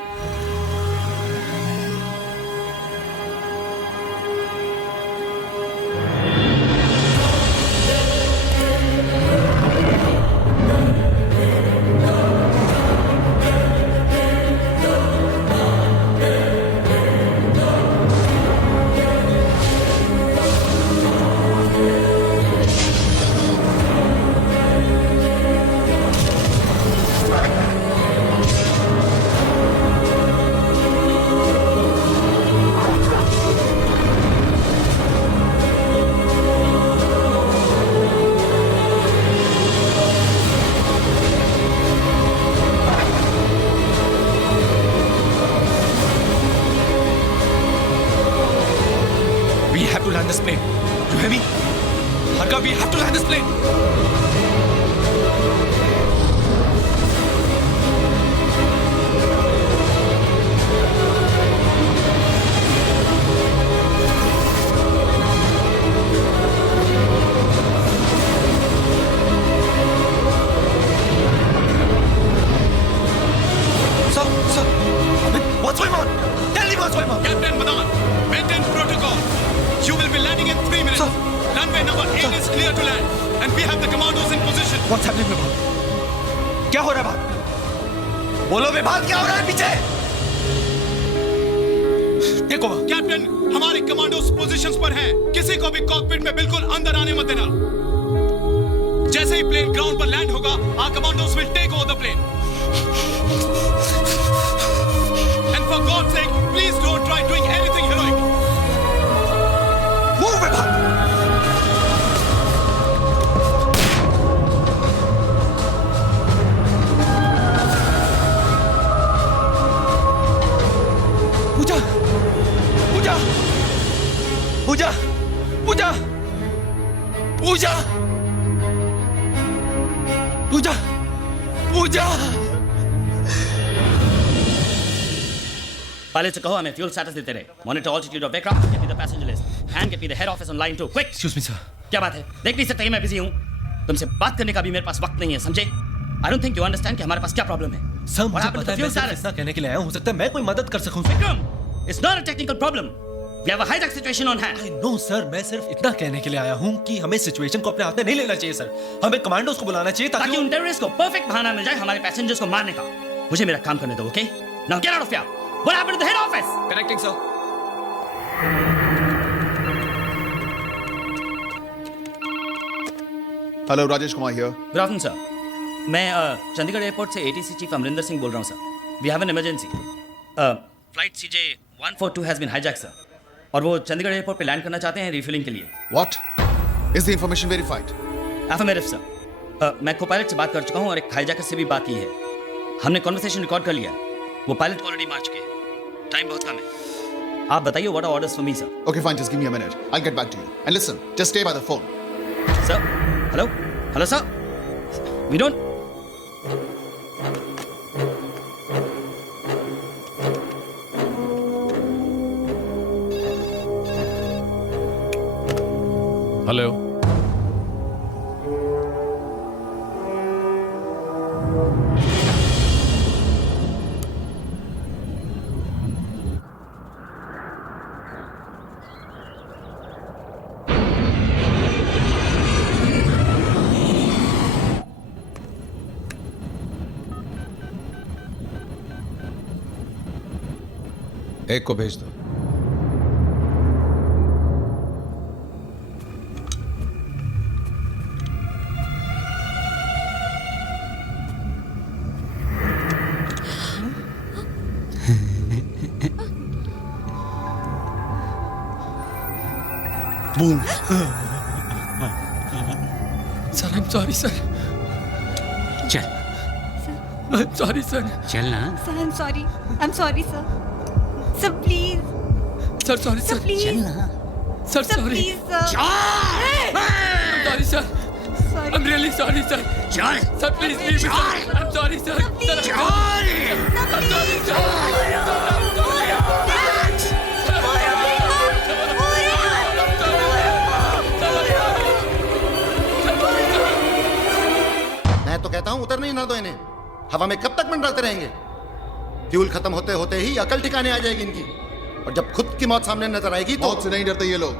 पायलट से कहो हमें फ्यूल स्टेटस देते रहे। Monitor altitude of aircraft, get me the passenger list and get me the head office on line 2 quick. Excuse me sir. क्या बात है? देख नहीं सकते मैं बिजी हूं। तुमसे बात करने का भी मेरे पास वक्त नहीं है, समझे? I don't think you understand कि हमारे पास क्या प्रॉब्लम है। सर मुझे पता है, मैं सिर्फ इतना कहने के लिए आया हूं। हो सकता है मैं कोई मदद कर सकूं। Vikram, It's not a technical problem. We have a hijack situation on hand. No sir, मैं सिर्फ इतना कहने के लिए आया हूँ कि हमें सिचुएशन को अपने हाथ में नहीं लेना चाहिए सर. हमें कमांडोज को बुलाना चाहिए ताकि उन टेररिस्ट को परफेक्ट बहाना मिल जाए हमारे पैसेंजर्स को मारने का. मुझे मेरा काम करने दो, okay? Now get out of here. What happened to the head office? Connecting, sir. Hello, Rajesh Kumar here. Good afternoon sir. मैं चंडीगढ़ एयरपोर्ट से एटीसी चीफ अमरिंदर सिंह बोल रहा हूँ sir. We have an emergency. Flight CJ 142 has been hijack sir, और वो Chandigarh airport पे land करना चाहते हैं रिफ्यूलिंग के लिए. What? Is the information verified? Affirmative sir. मैं को पायलट से बात कर चुका हूँ और एक हाईजैकर से भी बात की है. हमने कॉन्वर्सेशन रिकॉर्ड कर लिया. वो पायलट ऑलरेडी मार चुके हैं. टाइम बहुत कम है. आप बताइए what are orders for me sir. Okay, fine, just give me a minute. I'll get back to you. And listen, just stay by the phone. Sir, hello? Hello, sir? We don't... hello. एक को भेज दो. Boom. Sir, I'm sorry, sir. चल. I'm sorry, sir. चल ना. Sir, I'm sorry. I'm sorry, sir. Sir, please. Sir, sorry, sir. Please. चल ना. Sir, Sir, sorry. please, sir. I'm sorry, sir. Sorry. I'm really sorry, sir. चल. Sir, please leave me, sir. I'm sorry, sir. Sir, I'm sorry, sir. मैं तो कहता हूं उतरने ही ना दो इन्हें. हवा में कब तक मंडराते रहेंगे? फ्यूल खत्म होते होते ही अकल ठिकाने आ जाएगी इनकी. और जब खुद की मौत सामने नजर आएगी तो... मौत से नहीं डरते ये लोग.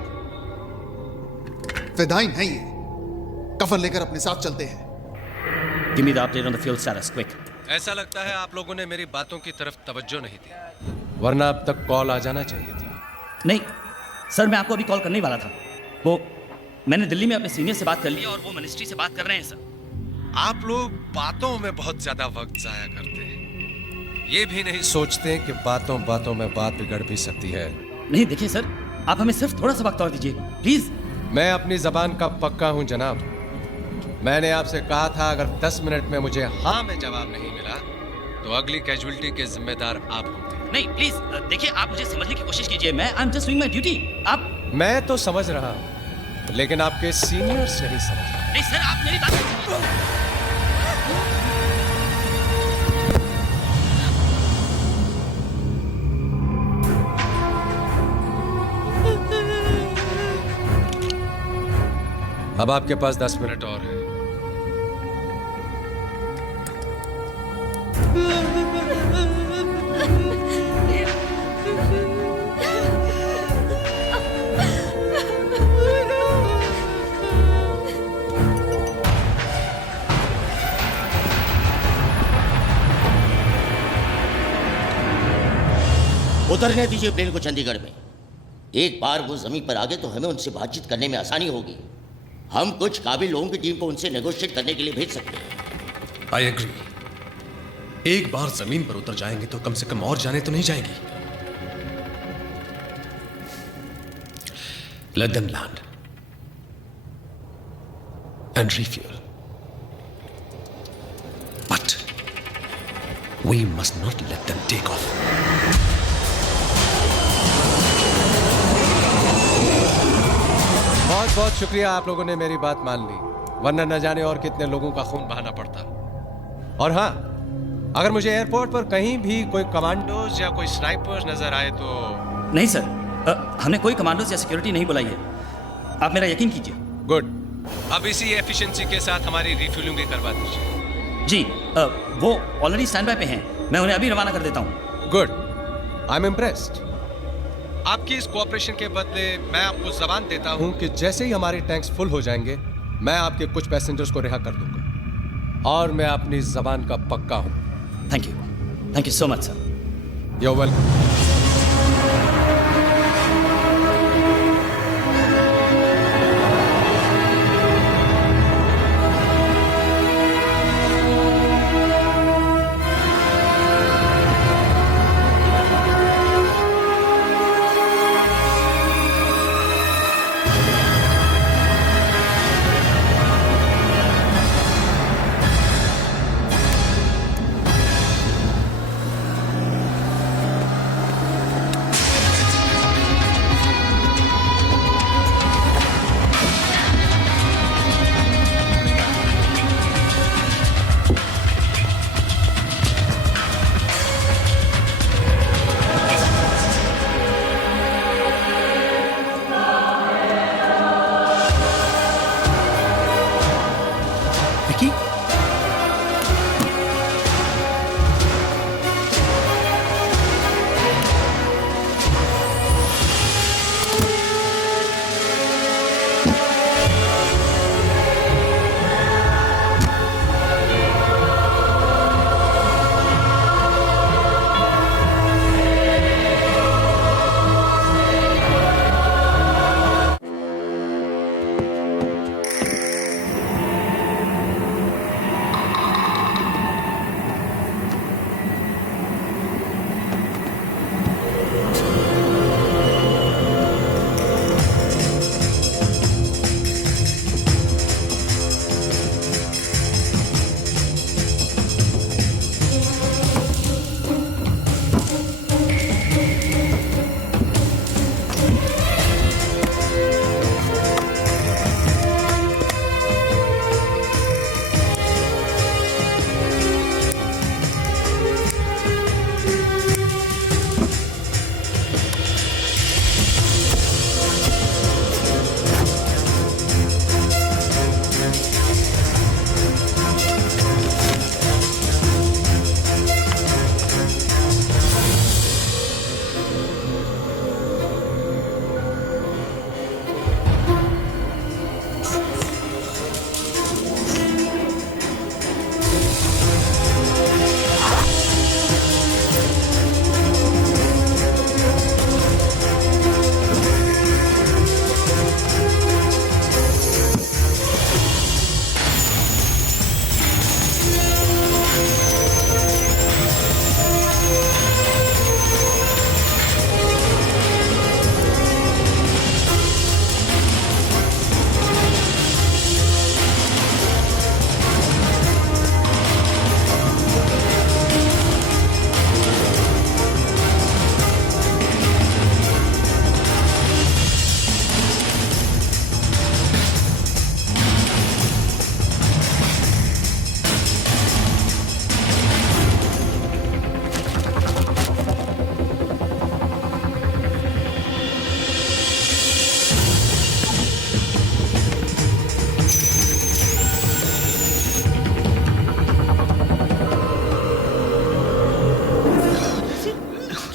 फिदाइन हैं ये. कफन लेकर अपने साथ चलते हैं. Give me the update on the fuel status, quick. ऐसा लगता है आप लोगों ने मेरी बातों की तरफ तवज्जो नहीं दी, वरना अब तक कॉल आ जाना चाहिए था. नहीं सर, मैं आपको अभी कॉल करने ही वाला था. वो मैंने दिल्ली में अपने सीनियर से बात कर ली और वो मिनिस्ट्री से बात कर रहे हैं सर. आप लोग बातों में बहुत ज्यादा वक्त जाया करते हैं. ये भी नहीं सोचते कि बातों बातों में बात बिगड़ भी सकती है. नहीं देखिए सर, आप हमें सिर्फ थोड़ा सा वक्त और दीजिए प्लीज. मैं अपनी जबान का पक्का हूं जनाब. मैंने आपसे कहा था अगर 10 मिनट में मुझे हाँ में जवाब नहीं मिला तो अगली कैजुअलिटी के जिम्मेदार आप होंगे. नहीं प्लीज देखिए, आप मुझे समझने की कोशिश कीजिए. मैं I am just doing my duty. आप... मैं तो समझ रहा हूं, लेकिन आपके सीनियर्स नहीं समझ रहे. नहीं सर, आप मेरी बात... अब आपके पास 10 मिनट और है. उतरने दीजिए प्लेन को चंडीगढ़ में. एक बार वो जमीन पर आ गए तो हमें उनसे बातचीत करने में आसानी होगी. हम कुछ काबिल लोगों की टीम को उनसे नेगोशिएट करने के लिए भेज सकते हैं. I agree. एक बार जमीन पर उतर जाएंगे तो कम से कम और जाने तो नहीं जाएंगी. Let them land and refuel. But we must not let them take off. बहुत बहुत शुक्रिया, आप लोगों ने मेरी बात मान ली, वरना न जाने और कितने लोगों का खून बहाना पड़ता. और हाँ, अगर मुझे एयरपोर्ट पर कहीं भी कोई कमांडोज या कोई स्नाइपर्स नजर आए तो... नहीं सर, हमने कोई कमांडोज या सिक्योरिटी नहीं बुलाई है. आप मेरा यकीन कीजिए. गुड. अब इसी एफिशिएंसी के साथ हमारी रिफ्यूलिंग भी करवा दीजिए. जी, वो ऑलरेडी स्टैंड बाय पे हैं. मैं उन्हें अभी रवाना कर देता हूँ. गुड. I am impressed. आपकी इस कोऑपरेशन के बदले मैं आपको जबान देता हूं कि जैसे ही हमारे टैंक्स फुल हो जाएंगे मैं आपके कुछ पैसेंजर्स को रिहा कर दूंगा और मैं अपनी जबान का पक्का हूं। Thank you so much sir. You are welcome.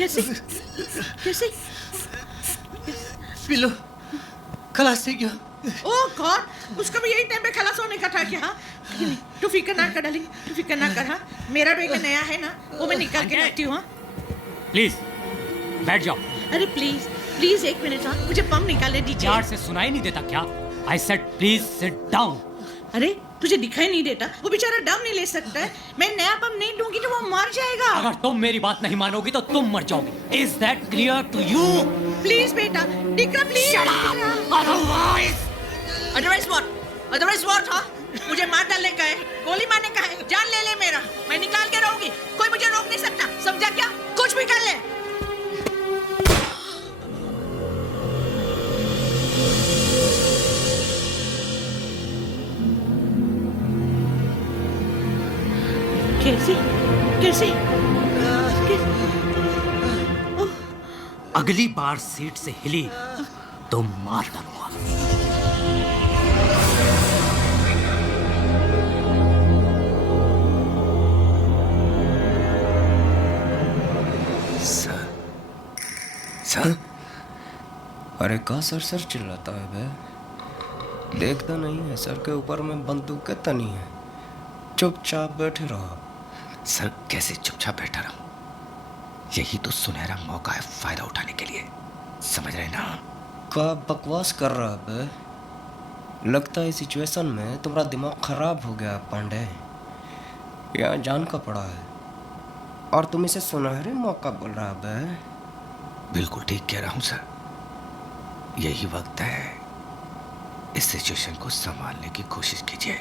कैसे कैसे पिलो खलास થઈ ગયો। ओह गॉड, उसका भी यही टाइम पे खलास होने का था क्या? हाँ, तू फिक्र ना कर डार्लिंग, तू फिक्र ना कर। हाँ, मेरा बेटा नया है ना, वो मैं निकाल के रखती हूँ। प्लीज बैठ जाओ। अरे प्लीज प्लीज एक मिनट। हाँ, मुझे पम निकालने दीजिए। यार से सुनाई नहीं देता क्या? I said please sit down. अरे तुझे दिखाई नहीं देता? वो बेचारा दम नहीं ले सकता है। मैं नया पम नहीं दूंगी तो वो मर जाएगा। अगर तुम मेरी बात नहीं मानोगी तो तुम मर जाओगी। Is that clear to you? Please बेटा, डिक्रा प्लीज। Otherwise what? हाँ, मुझे मार डालने का है, गोली मारने का है, जान ले ले मेरा। मैं निकाल के रहूंगी, कोई मुझे रोक नहीं सकता, समझा क्या? कुछ भी कर ले। कैसे कैसे अगली बार सीट से हिली तो मार डालूंगा। सर अरे का सर चिल्लाता है बे? देखता नहीं है सर के ऊपर में बंदूक के तनी है। चुपचाप बैठे रहो। सर कैसे चुपचाप बैठा रहा? यही तो सुनहरा मौका है फायदा उठाने के लिए, समझ रहे ना? का बकवास कर रहा है बे? लगता है सिचुएशन में तुम्हारा दिमाग खराब हो गया पांडे। यहाँ जान का पड़ा है और तुम इसे सुनहरे मौका बोल रहा है बे? बिल्कुल ठीक कह रहा हूँ सर। यही वक्त है, इस सिचुएशन को संभालने की कोशिश कीजिए,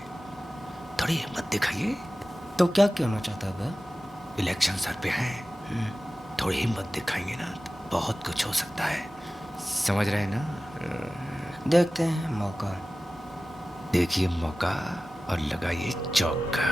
थोड़ी हिम्मत दिखाइए। तो क्या कहना चाहता है बे? इलेक्शन सर पे हैं, थोड़ी हिम्मत दिखाएंगे ना तो बहुत कुछ हो सकता है, समझ रहे हैं ना? देखते हैं मौका। देखिए मौका और लगाइए चौका।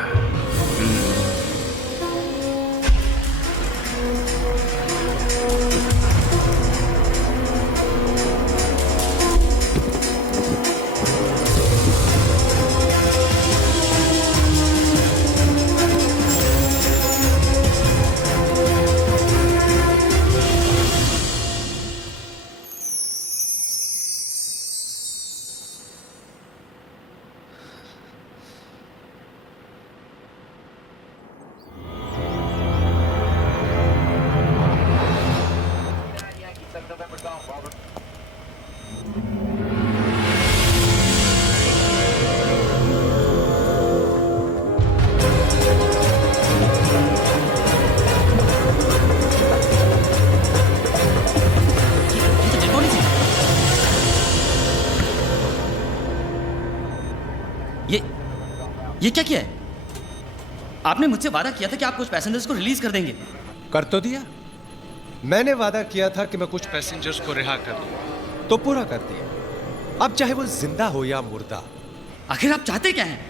ये क्या किया है? आपने मुझसे वादा किया था कि आप कुछ पैसेंजर्स को रिलीज कर देंगे। कर तो दिया। मैंने वादा किया था कि मैं कुछ पैसेंजर्स को रिहा कर दूंगा, तो पूरा कर दिया। अब चाहे वो जिंदा हो या मुर्दा। आखिर आप चाहते क्या हैं?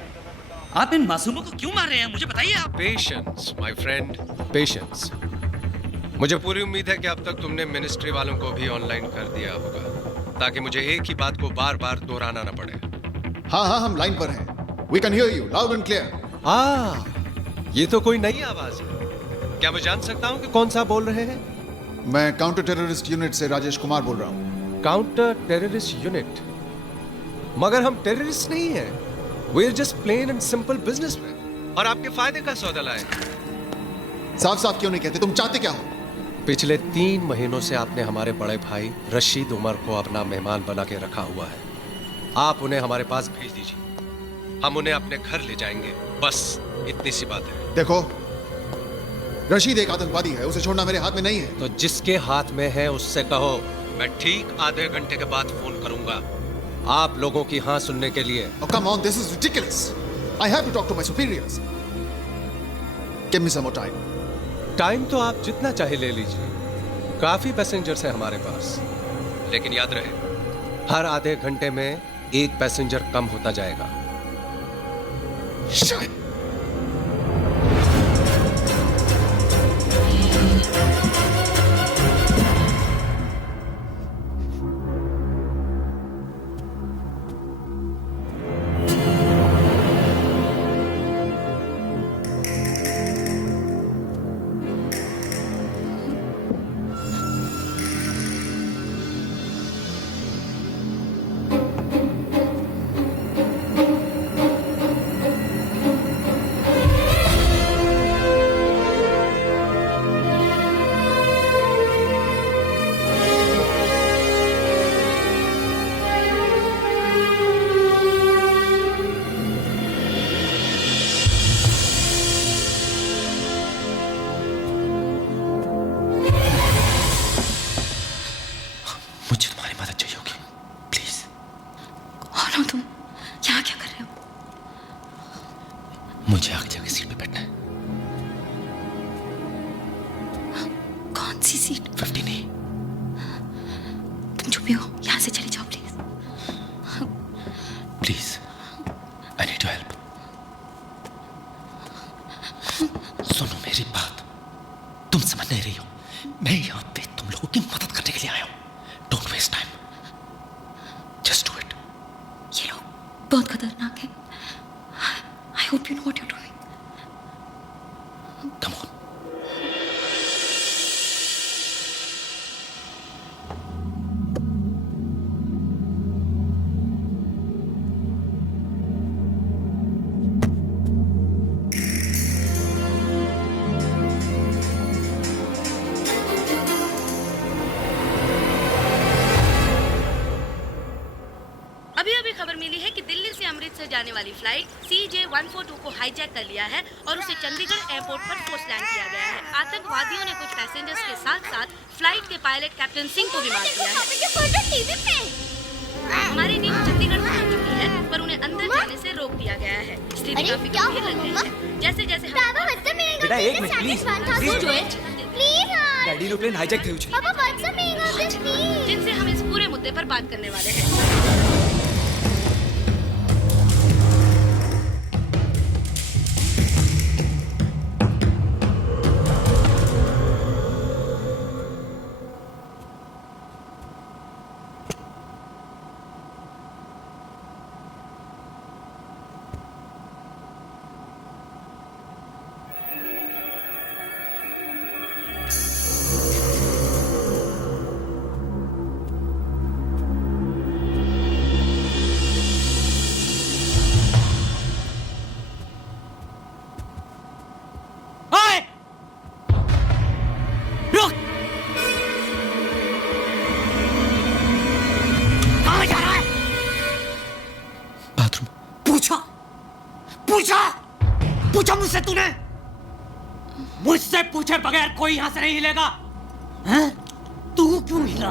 आप इन मासूमों को क्यों मार रहे हैं, मुझे बताइए आप। Patience my friend, patience. मुझे पूरी उम्मीद है कि अब तक तुमने मिनिस्ट्री वालों को भी ऑनलाइन कर दिया होगा, ताकि मुझे एक ही बात को बार बार दोहराना ना पड़े। हाँ, हम लाइन पर हैं। We can hear you loud and clear. ये तो कोई नई आवाज है। क्या मैं जान सकता हूँ कि कौन सा बोल रहे हैं? मैं काउंटर टेररिस्ट यूनिट से राजेश कुमार बोल रहा हूँ। Counter terrorist unit? मगर हम टेररिस्ट नहीं हैं। We are just plain and simple businessmen। और आपके फायदे का सौदा लाए। साफ साफ क्यों नहीं कहते? तुम चाहते क्या हो? पिछले 3 महीनों से आपने हमारे बड़े भाई रशीद उमर को अपना मेहमान बना के रखा हुआ है। आप उन्हें हमारे पास भेज दीजिए, हम उन्हें अपने घर ले जाएंगे। बस इतनी सी बात है। देखो, रशीद एक आतंकवादी है, उसे छोड़ना मेरे हाथ में नहीं है। तो जिसके हाथ में है उससे कहो मैं ठीक आधे घंटे के बाद फोन करूंगा, आप लोगों की हाँ सुनने के लिए। Oh, come on, this is ridiculous. I have to talk to my superiors. Give me some more time. Time तो आप जितना चाहे ले लीजिए, काफी पैसेंजर्स हैं हमारे पास, लेकिन याद रहे हर आधे घंटे में एक पैसेंजर कम होता जाएगा। Shut. मुझे आगे जाके सीट पे बैठना है। कौन सी सीट? 50 नहीं। तुम जो भी हो यहाँ से चले जाओ please. Please, I need your help. सुनो मेरी बात, तुम समझ नहीं रही हो, मैं यहाँ पे तुम लोगों की मदद करने के लिए आया हूँ। Don't waste time, just do it. ये लोग बहुत खतरनाक है। I hope you know what you're doing. Come on. भी खबर मिली है कि दिल्ली से अमृतसर जाने वाली फ्लाइट CJ142 को हाईजैक कर लिया है और उसे चंडीगढ़ एयरपोर्ट पर फोर्स लैंड किया गया है। आतंकवादियों ने कुछ पैसेंजर्स के साथ साथ फ्लाइट के पायलट कैप्टन सिंह को भी मार दिया है। हमारी टीम चंडीगढ़ पहुंच चुकी है, पर उन्हें अंदर जाने से रोक दिया गया है। स्थिति काफी गंभीर लग रही है। जैसे जैसे बेटा एक minute please daddy aeroplane hijack थी जिनसे हम इस पूरे मुद्दे पर बात करने वाले हैं। पूछा मुझसे तूने? मुझसे पूछे बगैर कोई यहां से नहीं हिलेगा। हैं? तू क्यों हिला?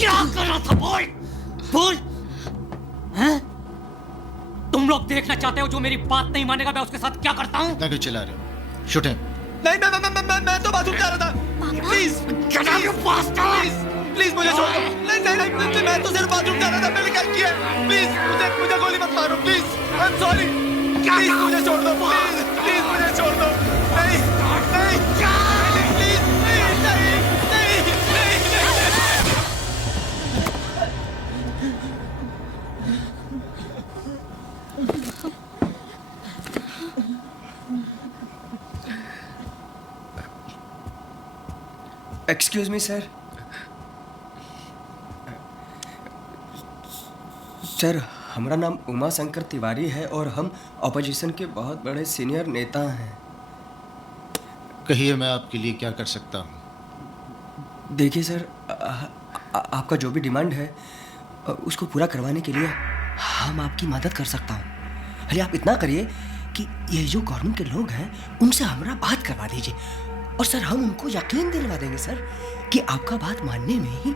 क्या कर रहा था? बोल बोल। हैं? तुम लोग देखना चाहते हो जो मेरी बात नहीं मानेगा मैं उसके साथ क्या करता हूं? क्यों चिल्ला रहे हो? Shoot him. नहीं मैं तो बाथरूम जा रहा था। प्लीज प्लीज मुझे छोड़ दो। नहीं मैं तो सिर्फ बाथरूम जा रहा था। मैंने क्या किया? प्लीज मुझे गोली मत मारो please. I am sorry. Please मुझे छोड़ दो। प्लीज मुझे छोड़ दो। नहीं please excuse me sir. Sir हमारा नाम उमा शंकर तिवारी है और हम ऑपोजिशन के बहुत बड़े सीनियर नेता हैं। कहिए मैं आपके लिए क्या कर सकता हूँ? देखिए सर, आपका जो भी डिमांड है उसको पूरा करवाने के लिए हम आपकी मदद कर सकता हूँ। खाली आप इतना करिए कि ये जो गवर्नमेंट के लोग हैं उनसे हमारा बात करवा दीजिए और सर हम उनको यकीन दिलवा देंगे सर कि आपका बात मानने में ही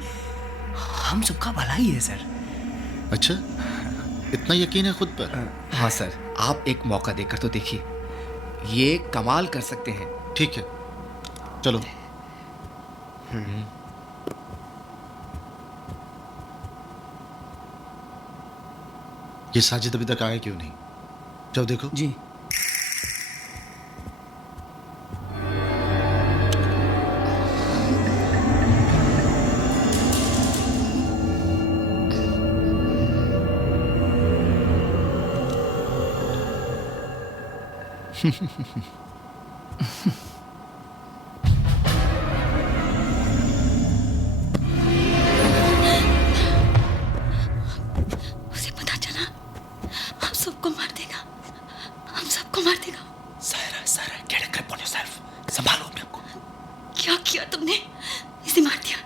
हम सबका भलाई है सर। अच्छा, इतना यकीन है खुद पर? हाँ सर, आप एक मौका देकर तो देखिए, ये कमाल कर सकते हैं। ठीक है, चलो। ये साजिद अभी तक आया क्यों नहीं? जाओ देखो। जी। उसे पता चला हम सबको मार देगा। हम सबको मार देगा। Saira, get a grip on yourself. संभालो अपने आप को। क्या किया तुमने? इसे मार दिया।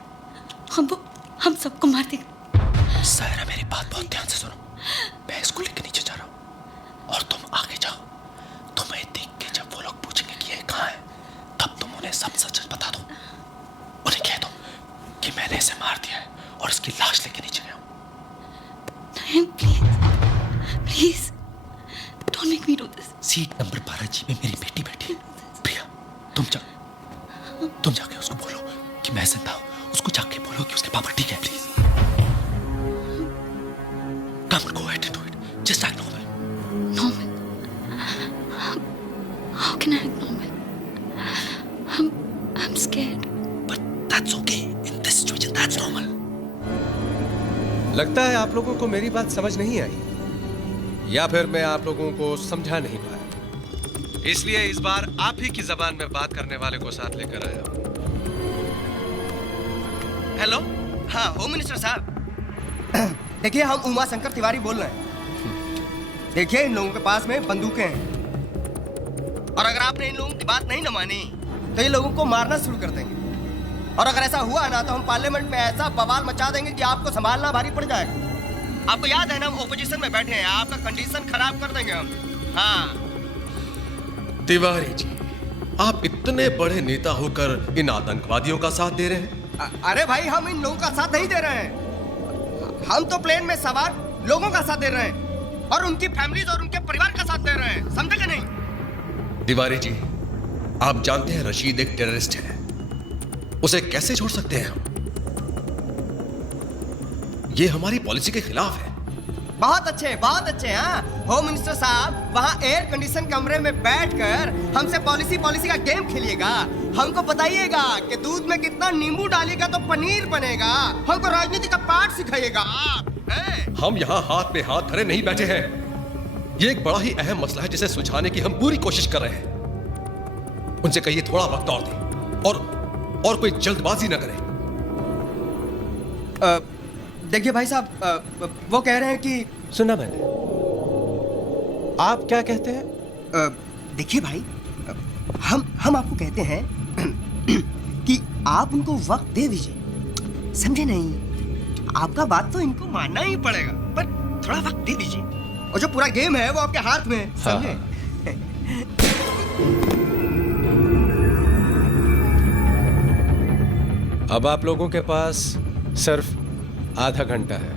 हम सबको मार देगा। सायरा मेरी बात बहुत ध्यान से सुनो। मैं इसको लेके नीचे जा रहा हूँ और तुम आगे जाओ। तुम्हें देख के जब वो लोग पूछेंगे कि ये कहाँ है, तब तुम उन्हें सब सच बता दो। उन्हें कह दो कि मैंने इसे मार दिया है और इसकी लाश लेके नीचे गया हूँ। नहीं, please don't make me do this. Seat number 12G में मेरी बेटी बैठी है। प्रिया, तुम जाके उसको बोलो कि मैं जिंदा हूँ। उसको जाके बोलो कि उसके पापा ठीक है। Please come on, go ahead and do it. Just act normal. Normal? How can I act normal? I'm scared. But that's okay. In this situation, that's normal. लगता है आप लोगों को मेरी बात समझ नहीं आई या फिर मैं आप लोगों को समझा नहीं पाया। इसलिए इस बार आप ही की जबान में बात करने वाले को साथ लेकर आया हूं। हेलो, हाँ होम मिनिस्टर साहब। देखिए हम उमा शंकर तिवारी बोल रहे हैं। देखिए इन लोगों के पास में बंदूकें हैं और अगर आपने इन लोगों की बात नहीं न मानी तो ये लोगों को मारना शुरू कर देंगे और अगर ऐसा हुआ ना तो हम पार्लियामेंट में ऐसा बवाल मचा देंगे कि आपको संभालना भारी पड़ जाएगा। आपको याद है ना, हम ओपोजिशन में बैठे हैं, आपका कंडीशन खराब कर देंगे हम। हाँ तिवारी जी, आप इतने बड़े नेता होकर इन आतंकवादियों का साथ दे रहे हैं? अरे भाई, हम इन लोगों का साथ नहीं दे रहे हैं, हम तो प्लेन में सवार लोगों का साथ दे रहे हैं और उनकी फैमिलीज और उनके परिवार का साथ दे रहे हैं, समझे कि नहीं? तिवारी जी, आप जानते हैं रशीद एक टेररिस्ट है, उसे कैसे छोड़ सकते हैं हम? ये हमारी पॉलिसी के खिलाफ है। बहुत अच्छे। हाँ, होम मिनिस्टर साहब वहाँ एयर कंडीशन कमरे में बैठकर हमसे पॉलिसी का गेम खेलिएगा, हमको बताइएगा कि दूध में कितना नींबू डालिएगा तो पनीर बनेगा, हमको राजनीति का पाठ सिखाइएगा आप। हम यहाँ हाथ में हाथ धरे नहीं बैठे हैं, ये एक बड़ा ही अहम मसला है जिसे सुलझाने की हम पूरी कोशिश कर रहे हैं। उनसे कहिए थोड़ा वक्त और दें और कोई जल्दबाजी न करें। देखिए भाई साहब, वो कह रहे हैं कि सुना मैंने, आप क्या कहते हैं? देखिए भाई, हम आपको कहते हैं कि आप उनको वक्त दे दीजिए, समझे नहीं? आपका बात तो इनको मानना ही पड़ेगा, पर थोड़ा वक्त दे दीजिए, और जो पूरा गेम है वो आपके हाथ में है, समझे? अब आप लोगों के पास सिर्फ आधा घंटा है,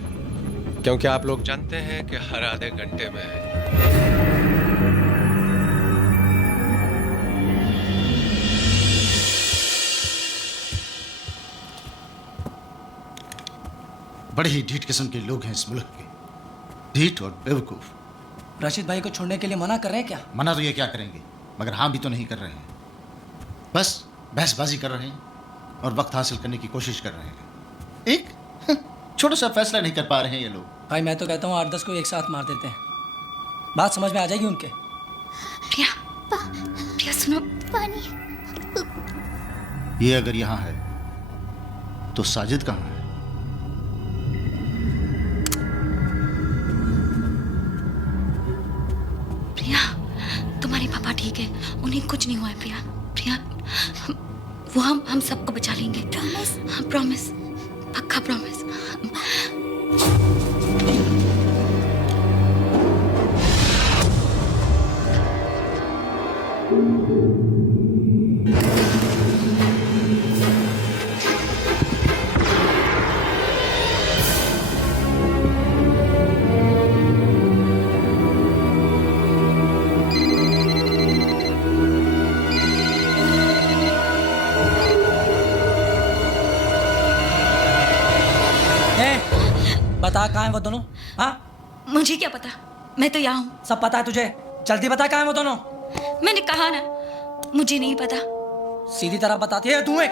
क्योंकि आप लोग जानते हैं कि हर आधे घंटे में बड़े ही ढीठ किस्म के लोग हैं इस मुल्क के, ढीठ और बेवकूफ। रशीद भाई को छोड़ने के लिए मना कर रहे हैं क्या? मना तो ये क्या करेंगे, मगर हाँ भी तो नहीं कर रहे हैं, बस बहसबाजी कर रहे हैं और वक्त हासिल करने की कोशिश कर रहे हैं। एक छोटा सा फैसला नहीं कर पा रहे हैं ये लोग। भाई मैं तो कहता हूँ 8-10 को एक साथ मार देते हैं, बात समझ में आ जाएगी उनके। प्रिया सुनो, पानी। ये अगर यहाँ है तो साजिद कहाँ है? प्रिया, तुम्हारे पापा ठीक है, उन्हें कुछ नहीं हुआ है। प्रिया, वो हम सबको बचा लेंगे। प्रॉमिस? हाँ प्रॉमिस, पक्का प्रॉमिस। बता कहाँ हैं वो दोनों? हाँ मुझे क्या पता, मैं तो यहाँ हूँ। सब पता है तुझे, जल्दी बता कहाँ हैं वो दोनों। मैंने कहा ना, मुझे नहीं पता। सीधी तरह बताती है तू। एक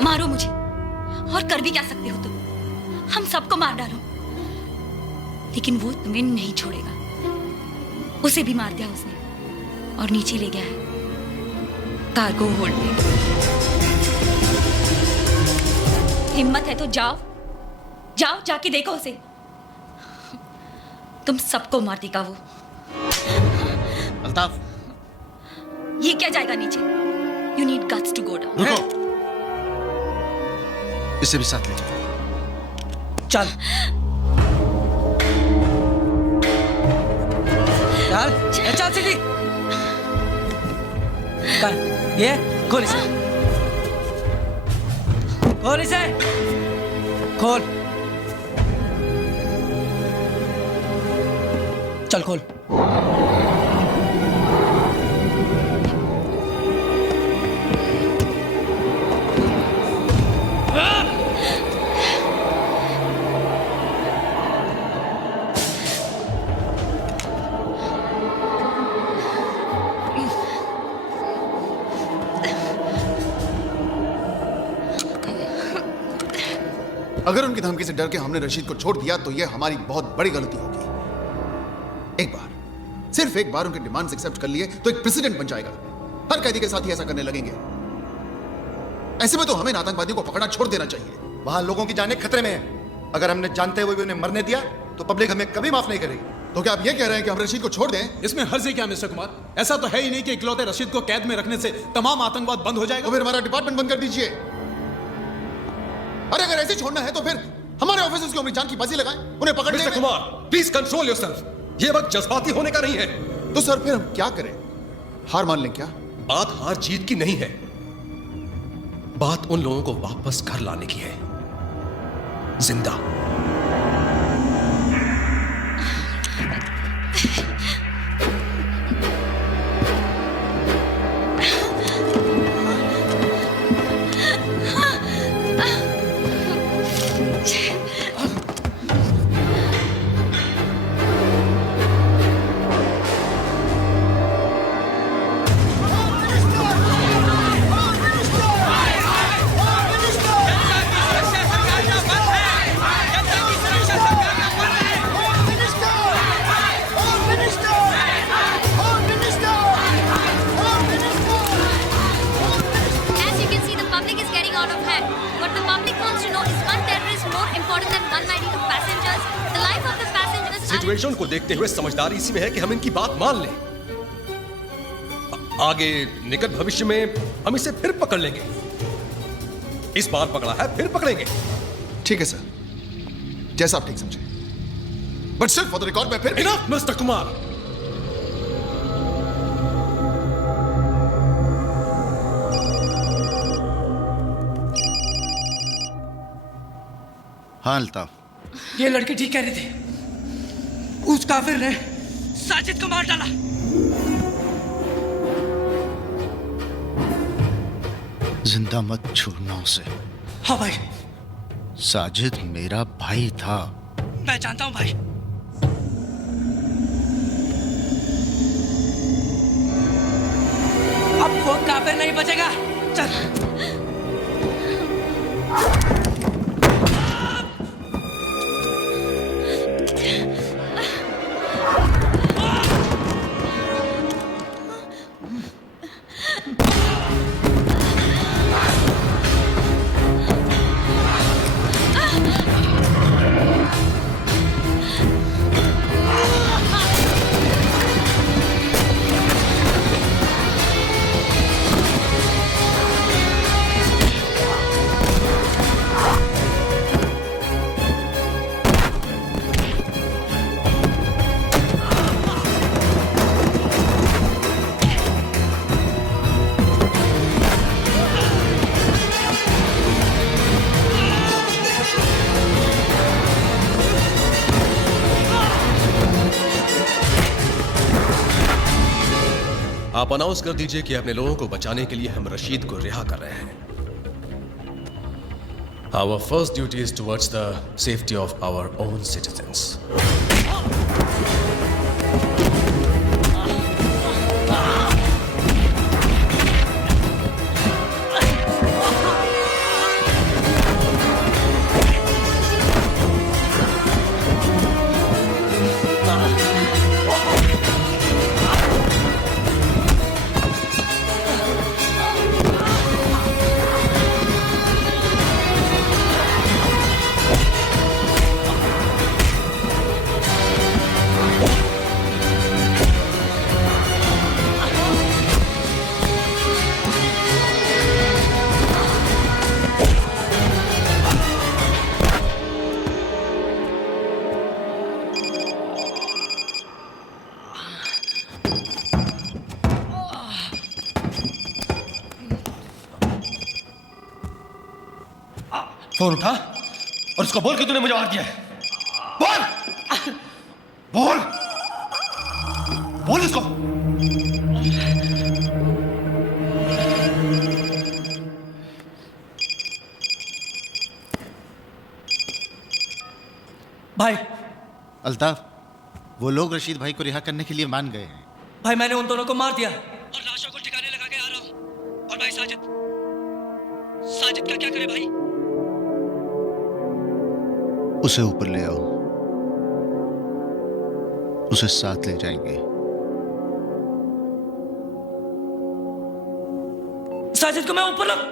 मारो मुझे, और कर भी क्या सकते हो तुम? हम सबको मार डालो, लेकिन वो तुम्हें नहीं छोड़ेगा। उसे भी मार दिया उसने और नीचे ले गया है कार्गो होल्ड पे। हिम्मत है तो जाओ जाके देखो उसे, तुम सबको मार देगा वो। अल्ताफ, ये क्या जाएगा नीचे? You need guts to go down. रुको, इसे भी साथ ले जाओ। चल चल सीधी। ये खोल इसे, खोल इसे, खोल। चल खोल। अगर उनकी धमकी से डर के हमने रशीद को छोड़ दिया तो यह हमारी बहुत बड़ी गलती होगी। एक बार, सिर्फ एक बार उनके डिमांड्स एक्सेप्ट कर लिए तो एक प्रेसिडेंट बन जाएगा। हर कैदी के साथ ही ऐसा करने लगेंगे। ऐसे में तो हमें आतंकवादियों को पकड़ना छोड़ देना चाहिए। वहां लोगों की जानें खतरे में है। अगर हमने जानते हुए भी उन्हें मरने दिया तो पब्लिक हमें कभी माफ नहीं करेगी। तो क्या आप ये कह रहे हैं कि हम रशीद को छोड़ दें? इसमें हर्ज क्या मिस्टर कुमार? ऐसा तो है ही नहीं कि इकलौते रशीद को कैद में रखने से तमाम आतंकवाद बंद हो जाएगा। तो फिर हमारा डिपार्टमेंट बंद कर दीजिए। अरे अगर ऐसे छोड़ना है तो फिर हमारे ऑफिसर्स की अपनी जान की बाजी लगाएं, उन्हें पकड़ने मिस्टर में। Kumar, please control yourself. ये वक्त जज्बाती होने का नहीं है। तो सर फिर हम क्या करें? हार मान लें क्या? बात हार जीत की नहीं है, बात उन लोगों को वापस घर लाने की है, जिंदा। As you can see, the public is getting out of hand. What the public wants to know is one terrorist more important than 192 passengers. The life of the passengers. Situation को देखते हुए समझदारी इसी में है कि हम इनकी बात मान लें। आगे निकट भविष्य में हम इसे फिर पकड़ लेंगे। इस बार पकड़ा है, फिर पकड़ेंगे। ठीक है सर, जैसा आप ठीक समझे। बट सिर्फ फॉर द रिकॉर्ड में फिर इनफ मिस्टर कुमार। हाँ अल्ताफ, ये लड़के ठीक कह रहे थे। उस काफिर ने साजिद को मार डाला। जिंदा मत छोड़ना उसे। हाँ भाई, साजिद मेरा भाई था। मैं जानता हूँ भाई। अब वो काफिर नहीं बचेगा। चल। आप अनाउंस कर दीजिए कि अपने लोगों को बचाने के लिए हम रशीद को रिहा कर रहे हैं। Our first duty is towards the safety of our own citizens. Phone उठा और उसको बोल कि तूने मुझे मार दिया है। बोल बोल बोल उसको। भाई अल्ताफ, वो लोग रशीद भाई को रिहा करने के लिए मान गए हैं। भाई मैंने उन दोनों को मार दिया और लाशों को ठिकाने लगा के आ रहा हूँ। और भाई साजिद, साजिद का क्या करे भाई? उसे ऊपर ले आओ, उसे साथ ले जाएंगे। साजिद को मैं ऊपर रख।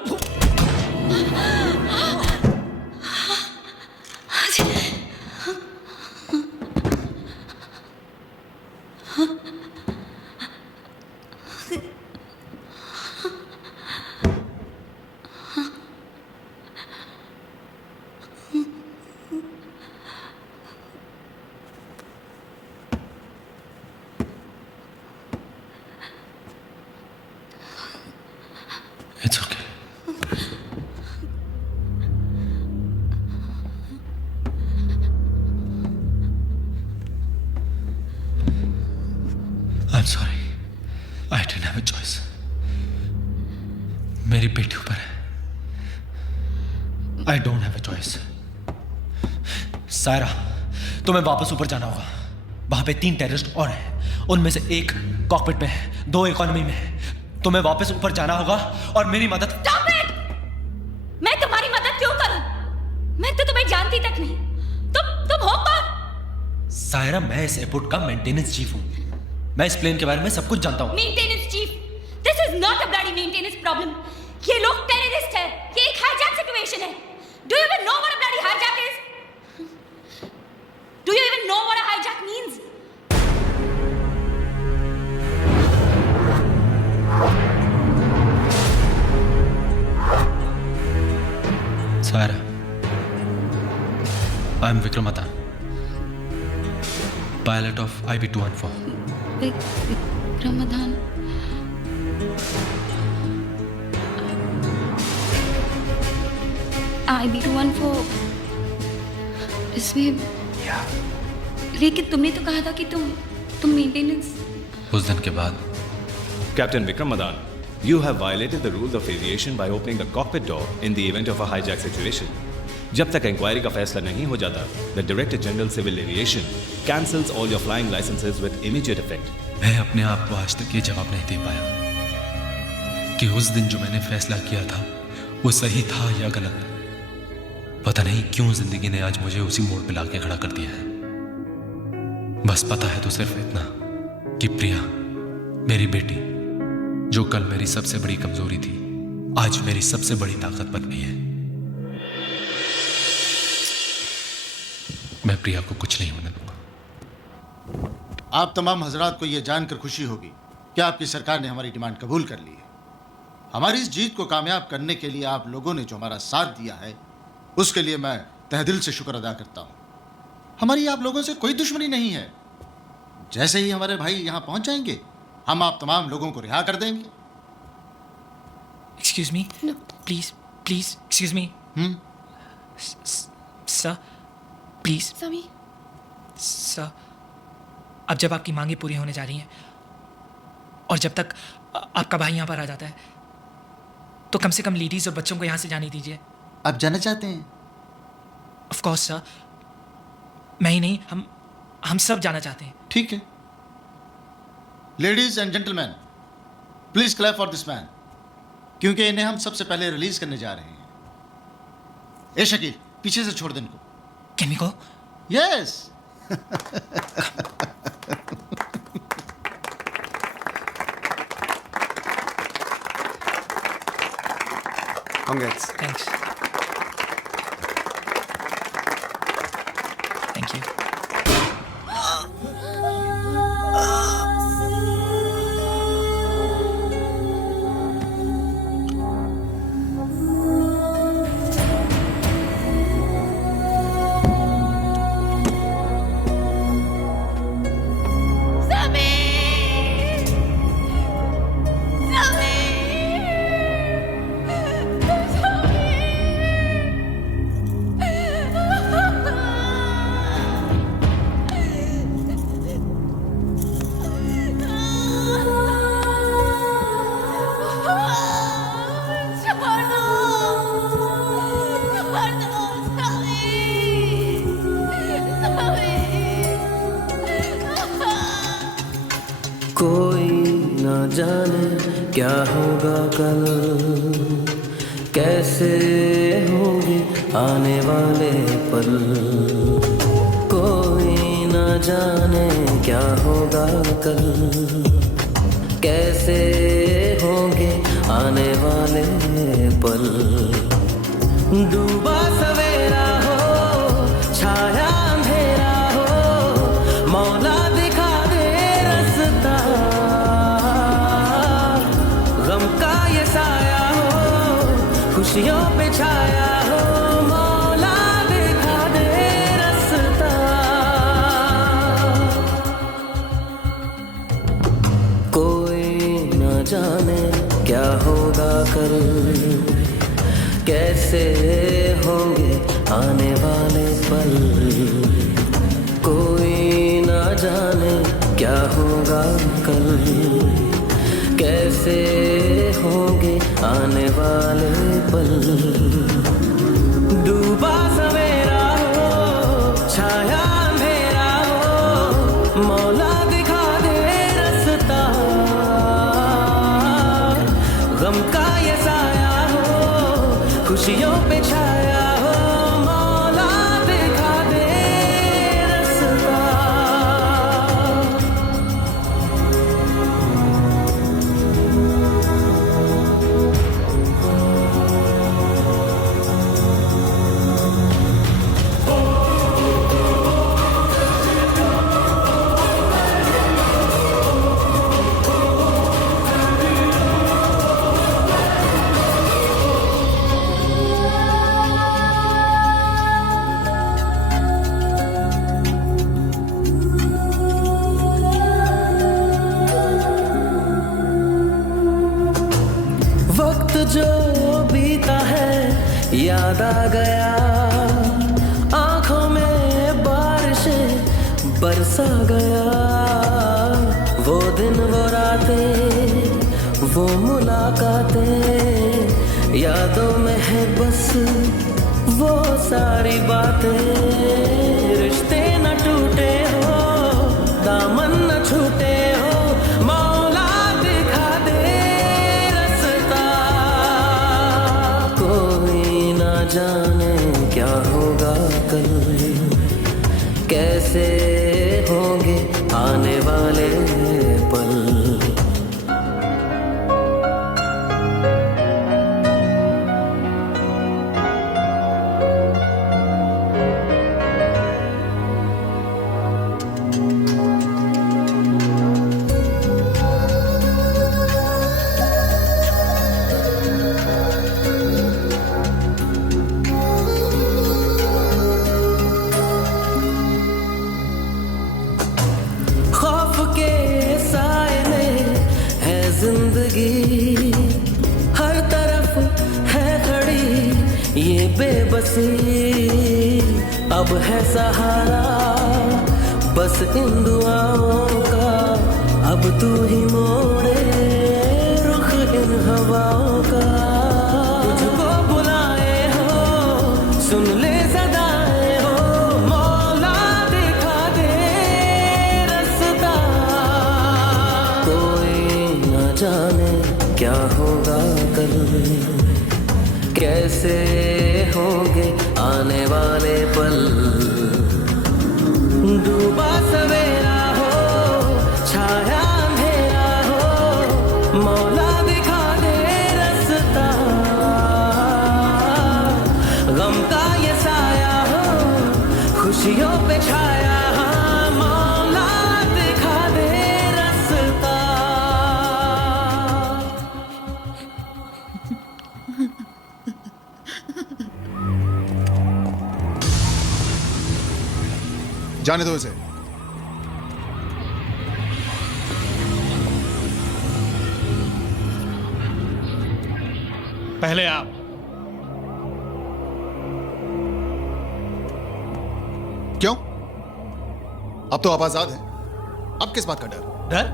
I'm sorry. I didn't have a choice. मेरी बेटी ऊपर है. I don't have a choice. Saira, तुम्हें वापस ऊपर जाना होगा. वहां पे 3 टेररिस्ट और हैं. उनमें से एक कॉकपिट में है, 2 इकोनॉमी में है. तुम्हें वापस ऊपर जाना होगा और मेरी मदद. Stop it! मैं तुम्हारी मदद क्यों करूं? मैं तो तुम्हें जानती तक नहीं. तुम हो कौन? सायरा, मैं इस एयरपोर्ट का मेंटेनेंस चीफ हूं. मैं इस प्लेन के बारे में सब कुछ जानता हूं. Maintenance chief? This is not a bloody maintenance problem. ये लोग टेररिस्ट है. ये एक हाईजैक सिचुएशन है. Do you even know what a bloody hijack is? Do you even know what a hijack means? Saira, I'm Vikram Adan, pilot of IB-214. Vikram Adan. IB-214 इसमें. लेकिन तुमने तो कहा था कि तुम मेंटेनेंस. उस दिन के बाद. Captain Vikram Madan, you have violated the rules of aviation by opening the cockpit door in the event of a hijack situation. जब तक इंक्वायरी का फैसला नहीं हो जाता, the Director General Civil Aviation cancels all your flying licenses with immediate effect. मैं अपने आप को आज तक ये जवाब नहीं दे पाया कि उस दिन जो मैंने फैसला किया था वो सही था या गलत. पता नहीं क्यों जिंदगी ने आज मुझे उसी मोड़ पे लाके खड़ा कर दिया है. बस पता है तो सिर्फ इतना कि प्रिया, मेरी बेटी, जो कल मेरी सबसे बड़ी कमजोरी थी, आज मेरी सबसे बड़ी ताकत बन गई है. मैं प्रिया को कुछ नहीं होने दूंगा. आप तमाम हजरात को यह जानकर खुशी होगी कि आपकी सरकार ने हमारी डिमांड कबूल कर ली है. हमारी इस जीत को कामयाब करने के लिए आप लोगों ने जो हमारा साथ दिया है, उसके लिए मैं तहेदिल से शुक्र अदा करता हूं. हमारी आप लोगों से कोई दुश्मनी नहीं है. जैसे ही हमारे भाई यहां पहुंच जाएंगे, हम आप तमाम लोगों को रिहा कर देंगे. Excuse me? No. Please, excuse me. Sir, please. Sir, अब जब आपकी मांगे पूरी होने जा रही हैं और जब तक आपका भाई यहाँ पर आ जाता है, तो कम से कम लेडीज और बच्चों को यहाँ से जाने दीजिए. आप जाना चाहते हैं? Of course, sir. मैं ही नहीं, हम सब जाना चाहते हैं. ठीक है. Ladies and gentleman, please clap for this man, क्योंकि इन्हें हम सबसे पहले रिलीज करने जा रहे हैं. ए शकील, पीछे से छोड़ दे इनको. Can we go? Yes. Congrats. Thanks. Thank you. कोई ना जाने क्या होगा कल, कैसे होंगे आने वाले पल. कोई ना जाने क्या होगा कल, कैसे होंगे आने वाले पल. डूबा सवेरा हो, छाया अंधेरा हो, मौला दिखा दे रास्ता. गम का ये साया हो, खुशियों पे छाया हो, मौला दिखा दे रास्ता. कोई न जाने क्या होगा कल, कैसे होंगे आने वाले पल. कोई न जाने क्या होगा कल, कैसे होंगे आने वाले पल। डूबा सवेरा हो, छाया अंधेरा हो, मौला दिखा दे रास्ता। गम का ये साया हो, खुशियों पे छाया हो, मौला दिखा दे रास्ता। वक्त जो बीता है याद आ गया, आंखों में बारिशें बरसा गया। वो दिन वो रातें वो मुलाकातें, यादों में है बस वो सारी बातें। रिश्ते न टूटे हो, दामन न छूटे हो, मौला दिखा दे रास्ता। कोई ना जाने क्या होगा कल, कैसे होंगे आने वाले पल। खौफ के साए में है जिंदगी, हर तरफ है खड़ी ये बेबसी। अब है सहारा बस इन दुआओं का, अब तू ही मोड़े रुख इन हवाओं का। तुझको बुलाए हो, सुन ले सदाएं हो, मौला दिखा दे रास्ता। कोई न जाने क्या होगा कल, कैसे होंगे आने वाले पल। डूबा सवेरा हो, छाया अंधेरा हो, मौला दिखा दे रास्ता। गम का ये साया हो, खुशियों पे छाया हो, मौला दिखा दे रास्ता। जाने दो इसे। पहले आप। क्यों? अब तो आप आजाद हैं। अब किस बात का डर? डर?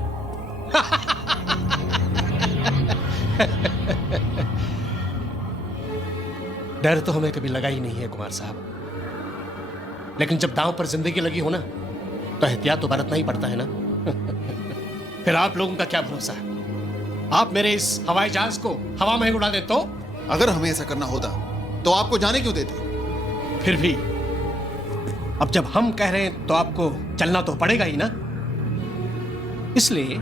डर तो हमें कभी लगा ही नहीं है कुमार साहब, लेकिन जब दांव पर जिंदगी लगी हो ना, तो एहतियात तो बरतना ही पड़ता है ना। फिर आप लोगों का क्या भरोसा है? आप मेरे इस हवाई जहाज को हवा में उड़ा दे तो? अगर हमें ऐसा करना होता तो आपको जाने क्यों देते? फिर भी अब जब हम कह रहे हैं तो आपको चलना तो पड़ेगा ही ना। इसलिए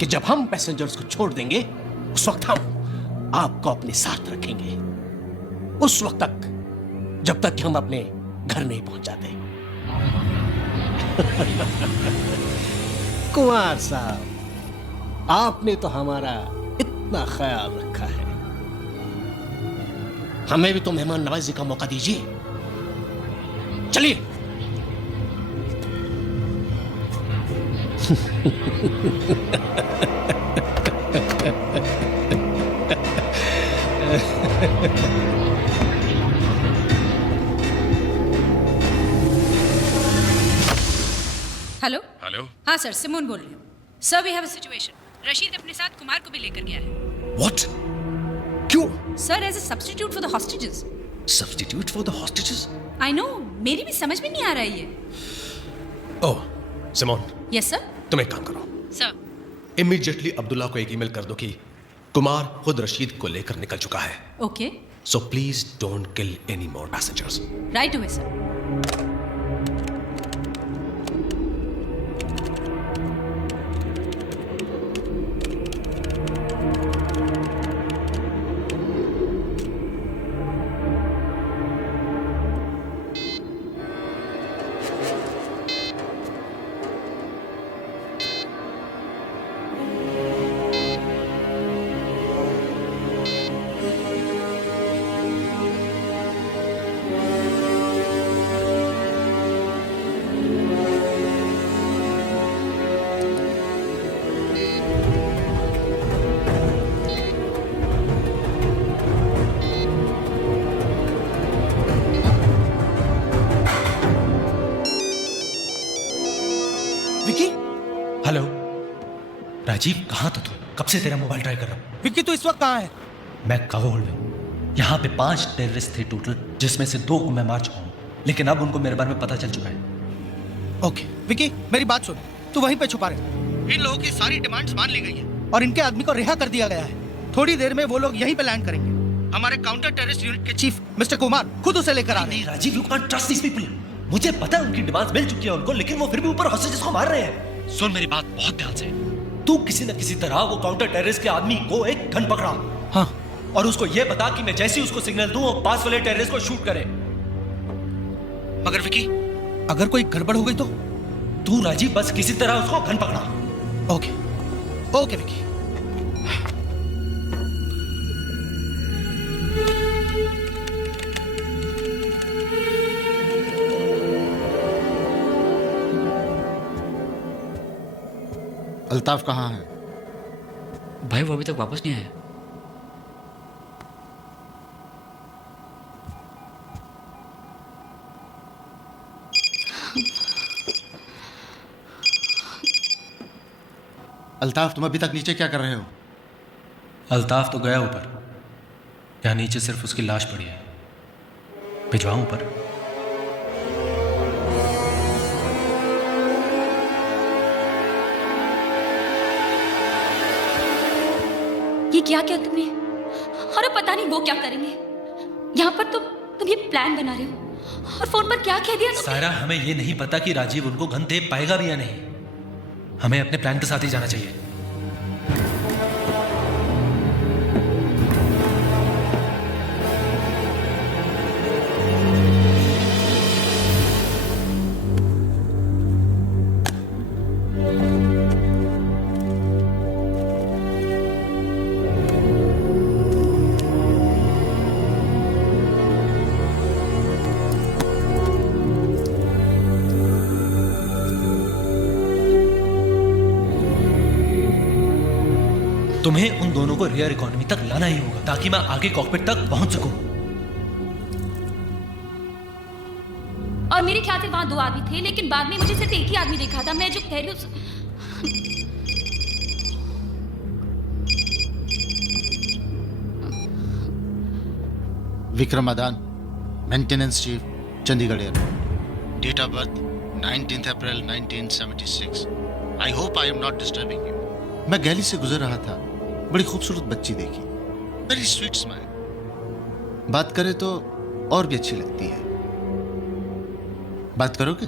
कि जब हम पैसेंजर्स को छोड़ देंगे, उस वक्त हम आपको अपने साथ रखेंगे, उस वक्त तक जब तक कि हम अपने घर नहीं पहुंच जाते। कुमार साहब, आपने तो हमारा इतना ख्याल रखा है, हमें भी तो मेहमान नवाजी का मौका दीजिए। चलिए। हेलो। हेलो। हाँ सर, सिमोन बोल रही हूँ। Sir, we have a situation. Rashid अपने साथ कुमार को भी लेकर गया है। व्हाट? क्यों? Sir, as a substitute for the hostages. Substitute for the hostages? I know, मेरी भी समझ में नहीं आ रहा है ये। Oh, Simon. Yes sir. तुम एक काम करो, सर। इमीडिएटली अब्दुल्ला को एक ईमेल कर दो कि कुमार खुद रशीद को लेकर निकल चुका है। Okay. So please don't kill any more passengers. Right away sir. Hello Rajiv, कहाँ था तू? कब से तेरा मोबाइल ट्राई कर रहा हूँ। विक्की, तू इस वक्त कहाँ है? मैं काबुल में। यहाँ पे 5 टेररिस्ट थे टोटल, जिसमें से 2 को मैं मार चुका हूँ, लेकिन अब उनको मेरे बारे में पता चल चुका है। ओके विक्की, मेरी बात सुन। तू वहीं पे छुपा रहे। इन लोगों की सारी डिमांड्स मान ली गई है और इनके आदमी को रिहा कर दिया गया है। थोड़ी देर में वो लोग यहीं पे लैंड करेंगे। हमारे काउंटर टेररिस्ट यूनिट के चीफ मिस्टर कुमार खुद उसे लेकर आ रहे हैं। Rajiv, you can't trust these people. मुझे पता है उनकी डिमांड्स मिल चुकी है उनको, लेकिन वो फिर भी ऊपर हॉस्टेजेस को मार रहे हैं। सुन मेरी बात बहुत ध्यान से। तू किसी न किसी तरह वो काउंटर टेररिस्ट के आदमी को एक गन पकड़ा। हाँ। और उसको ये बता कि मैं जैसे ही उसको सिग्नल दूं, वो पास वाले टेररिस्ट को शूट करे। मगर विकी, अगर कोई गड़बड़ हो गई तो? तू राजीव बस किसी तरह उसको गन पकड़ा। Okay okay Vicky. अल्ताफ कहाँ है? भाई वो अभी तक वापस नहीं आया। अल्ताफ, तुम अभी तक नीचे क्या कर रहे हो? अल्ताफ तो गया ऊपर, यहाँ नीचे सिर्फ उसकी लाश पड़ी है। भिजवाऊं ऊपर? ये क्या किया तुमने? और अब पता नहीं वो क्या करेंगे। यहाँ पर तुम ये प्लान बना रहे हो और फोन पर क्या कह दिया तुमने? सारा, हमें ये नहीं पता कि राजीव उनको गन दे पाएगा भी या नहीं। हमें अपने प्लान के साथ ही जाना चाहिए। तुम्हें उन दोनों को रियर इकोनॉमी तक लाना ही होगा ताकि मैं आगे कॉकपिट तक पहुंच सकूं। और मेरे ख्याल से वहां 2 आदमी थे, लेकिन बाद में मुझे सिर्फ एक ही आदमी दिखा था। मैं जो कह रही हूँ Vikram Madan, maintenance chief, Chandigarh airport. Date of birth 19 April 1976। I hope I am not disturbing you. मैं गैली से गुजर रहा था, बड़ी खूबसूरत बच्ची देखी, वेरी स्वीट स्माइल। बात करे तो और भी अच्छी लगती है। बात करोगे?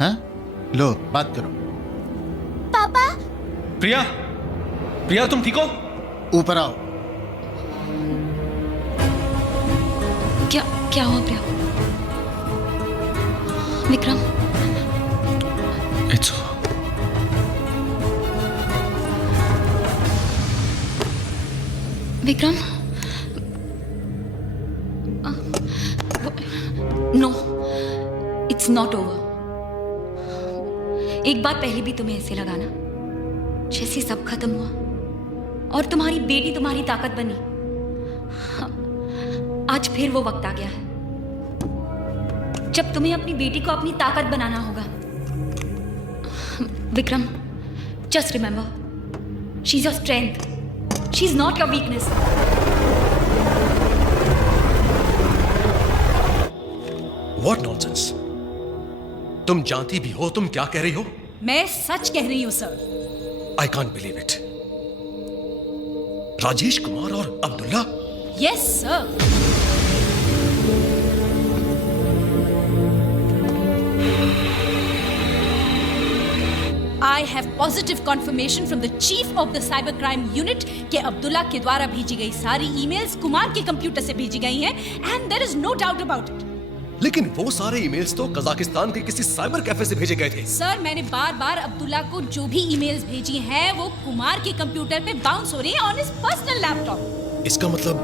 हाँ, लो बात करो। पापा। प्रिया, प्रिया तुम ठीक हो? ऊपर आओ। क्या हुआ Priya? Vikram, it's Vikram, no, it's not over. एक बात पहले भी तुम्हें ऐसे लगा ना, जैसे सब खत्म हुआ और तुम्हारी बेटी तुम्हारी ताकत बनी। आज फिर वो वक्त आ गया है जब तुम्हें अपनी बेटी को अपनी ताकत बनाना होगा। Vikram, just remember, she's your strength. She's not your weakness. What nonsense? तुम जानती भी हो तुम क्या कह रही हो? मैं सच कह रही हूं sir. I can't believe it. Rajesh Kumar और Abdullah? Yes sir. I have positive confirmation from the chief of the cybercrime unit कि अब्दुल्ला के द्वारा भेजी गई सारी ईमेल्स कुमार के कंप्यूटर से भेजी गई हैं and there is no doubt about it. लेकिन वो सारे ईमेल्स तो कजाकिस्तान के किसी साइबर कैफे से भेजे गए थे। सर मैंने बार-बार अब्दुल्ला को जो भी ईमेल्स भेजी हैं वो कुमार के कंप्यूटर पे बाउंस हो रही हैं ऑन हिज पर्सनल लैपटॉप। इसका मतलब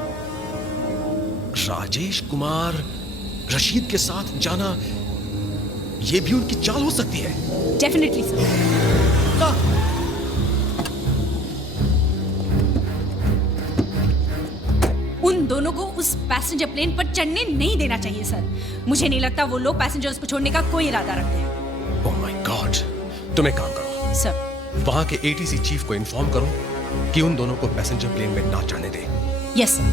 राजेश कुमार रशीद के साथ जाना ये भी उनकी चाल हो सकती है। Definitely sir. उन दोनों को उस पैसेंजर प्लेन पर चढ़ने नहीं देना चाहिए सर। मुझे नहीं लगता वो लोग पैसेंजर्स को छोड़ने का कोई इरादा रखते हैं। ओह माय गॉड, तुम एक काम करो सर, वहां के एटीसी चीफ को इन्फॉर्म करो कि उन दोनों को पैसेंजर प्लेन में ना चढ़ने दे। Yes sir.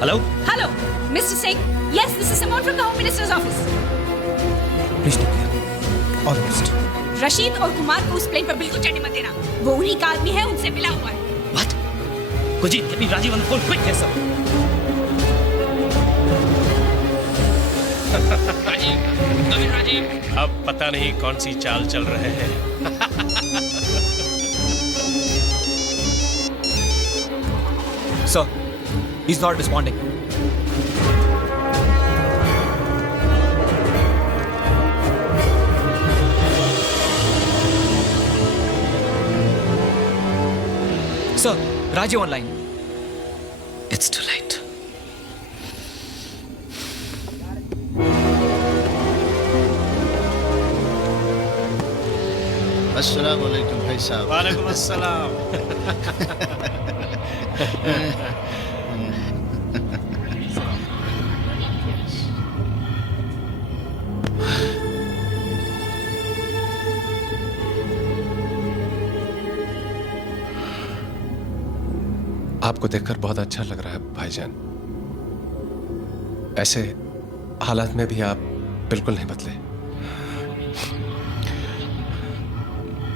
Hello hello mister Singh, yes this is Simone from the home minister's office. Please take care, all the best. Rashid और कुमार को उस प्लेन पर बिल्कुल चढ़ने मत देना। वो उन्हीं का आदमी है, उनसे मिला हुआ है। What? Kuljeet, get me Rajiv on the phone quick. Yes sir. Rajiv, Naveen Rajiv, अब पता नहीं कौन सी चाल चल रहे हैं। Sir, he's not responding. Sir, Rajiv online. It's too late. अस्सलाम वालेकुम भाई साहब। वालेकुम अस्सलाम। आपको देखकर बहुत अच्छा लग रहा है भाईजान। ऐसे हालात में भी आप बिल्कुल नहीं बदले।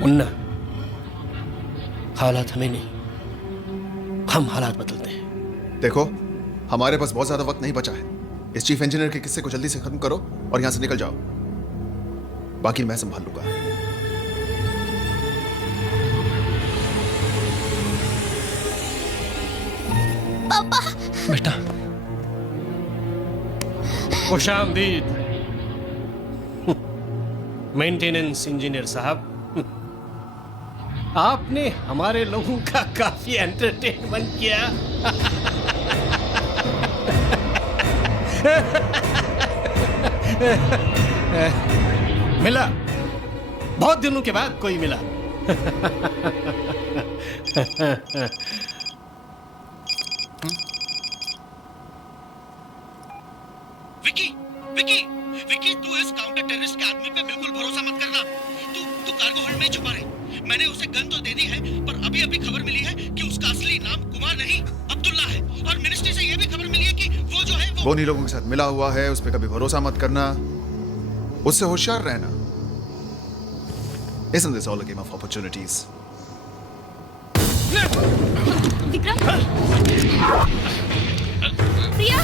मुन्ना, हालात हमें नहीं, हम हालात बदलते हैं। देखो, हमारे पास बहुत ज्यादा वक्त नहीं बचा है। इस चीफ इंजीनियर के किस्से को जल्दी से खत्म करो और यहां से निकल जाओ। बाकी मैं संभाल लूंगा। पापा। बेटा। खुशामदीद मेंटेनेंस इंजीनियर साहब। आपने हमारे लोगों का काफी एंटरटेनमेंट किया। मिला, बहुत दिनों के बाद कोई मिला। विकी, विकी, विकी, तू इस काउंटर टेररिस्ट के आदमी पे बिल्कुल भरोसा मत करना। तू कार्गो होल्ड में छुपा रहे। मैंने उसे गन तो दे दी है, पर अभी अभी खबर मिली है कि उसका असली नाम कुमार नहीं अब्दुल्ला है। और मिनिस्ट्री से यह भी खबर मिली है कि वो जो है वो उन्हीं लोगों के साथ मिला हुआ है। उस पर कभी भरोसा मत करना, उससे होशियार रहना। Isn't this all a game of opportunities? Vikram, प्रिया।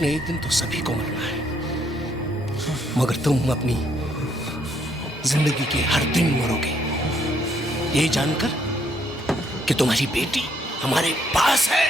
एक न एक दिन तो सभी को मरना है, मगर तुम अपनी जिंदगी के हर दिन मरोगे ये जानकर कि तुम्हारी बेटी हमारे पास है।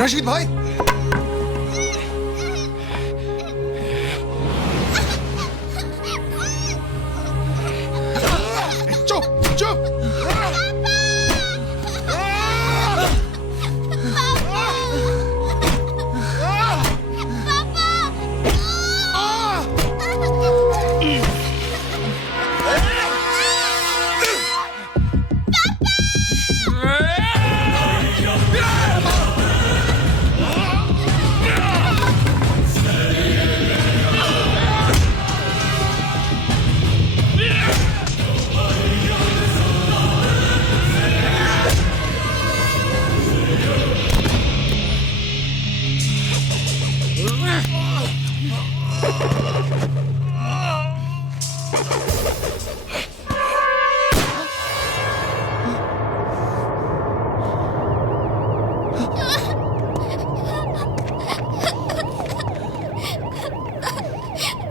रशीद भाई, चुप चुप।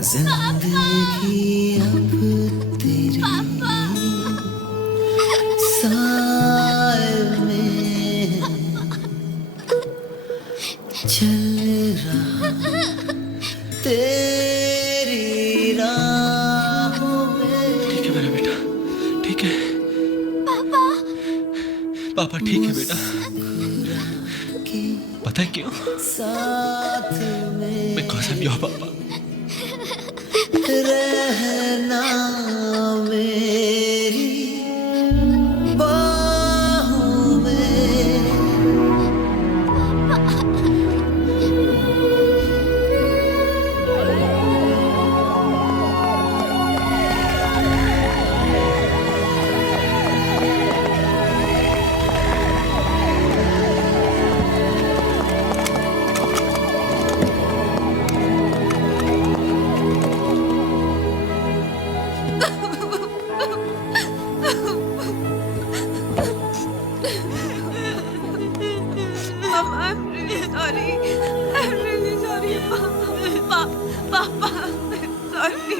जिंदगी अब तेरी साए में चल रहा तेरी राहों में। ठीक है मेरा बेटा, ठीक है पापा। पापा ठीक है बेटा। पता है क्यों? साथ में Because I'm your papa. रहना मेरी बाहों में। I'm really sorry. I'm really sorry, Papa. Sorry.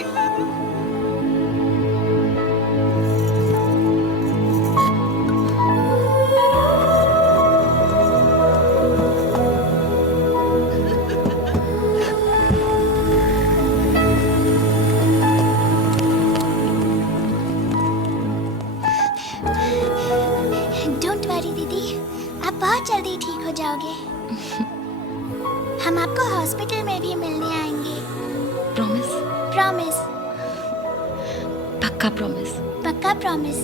Don't worry दीदी, आप बहुत जल्दी ठीक हो जाओगे। हम आपको हॉस्पिटल में भी मिलने आएंगे। प्रॉमिस? प्रॉमिस। पक्का प्रॉमिस? पक्का प्रॉमिस।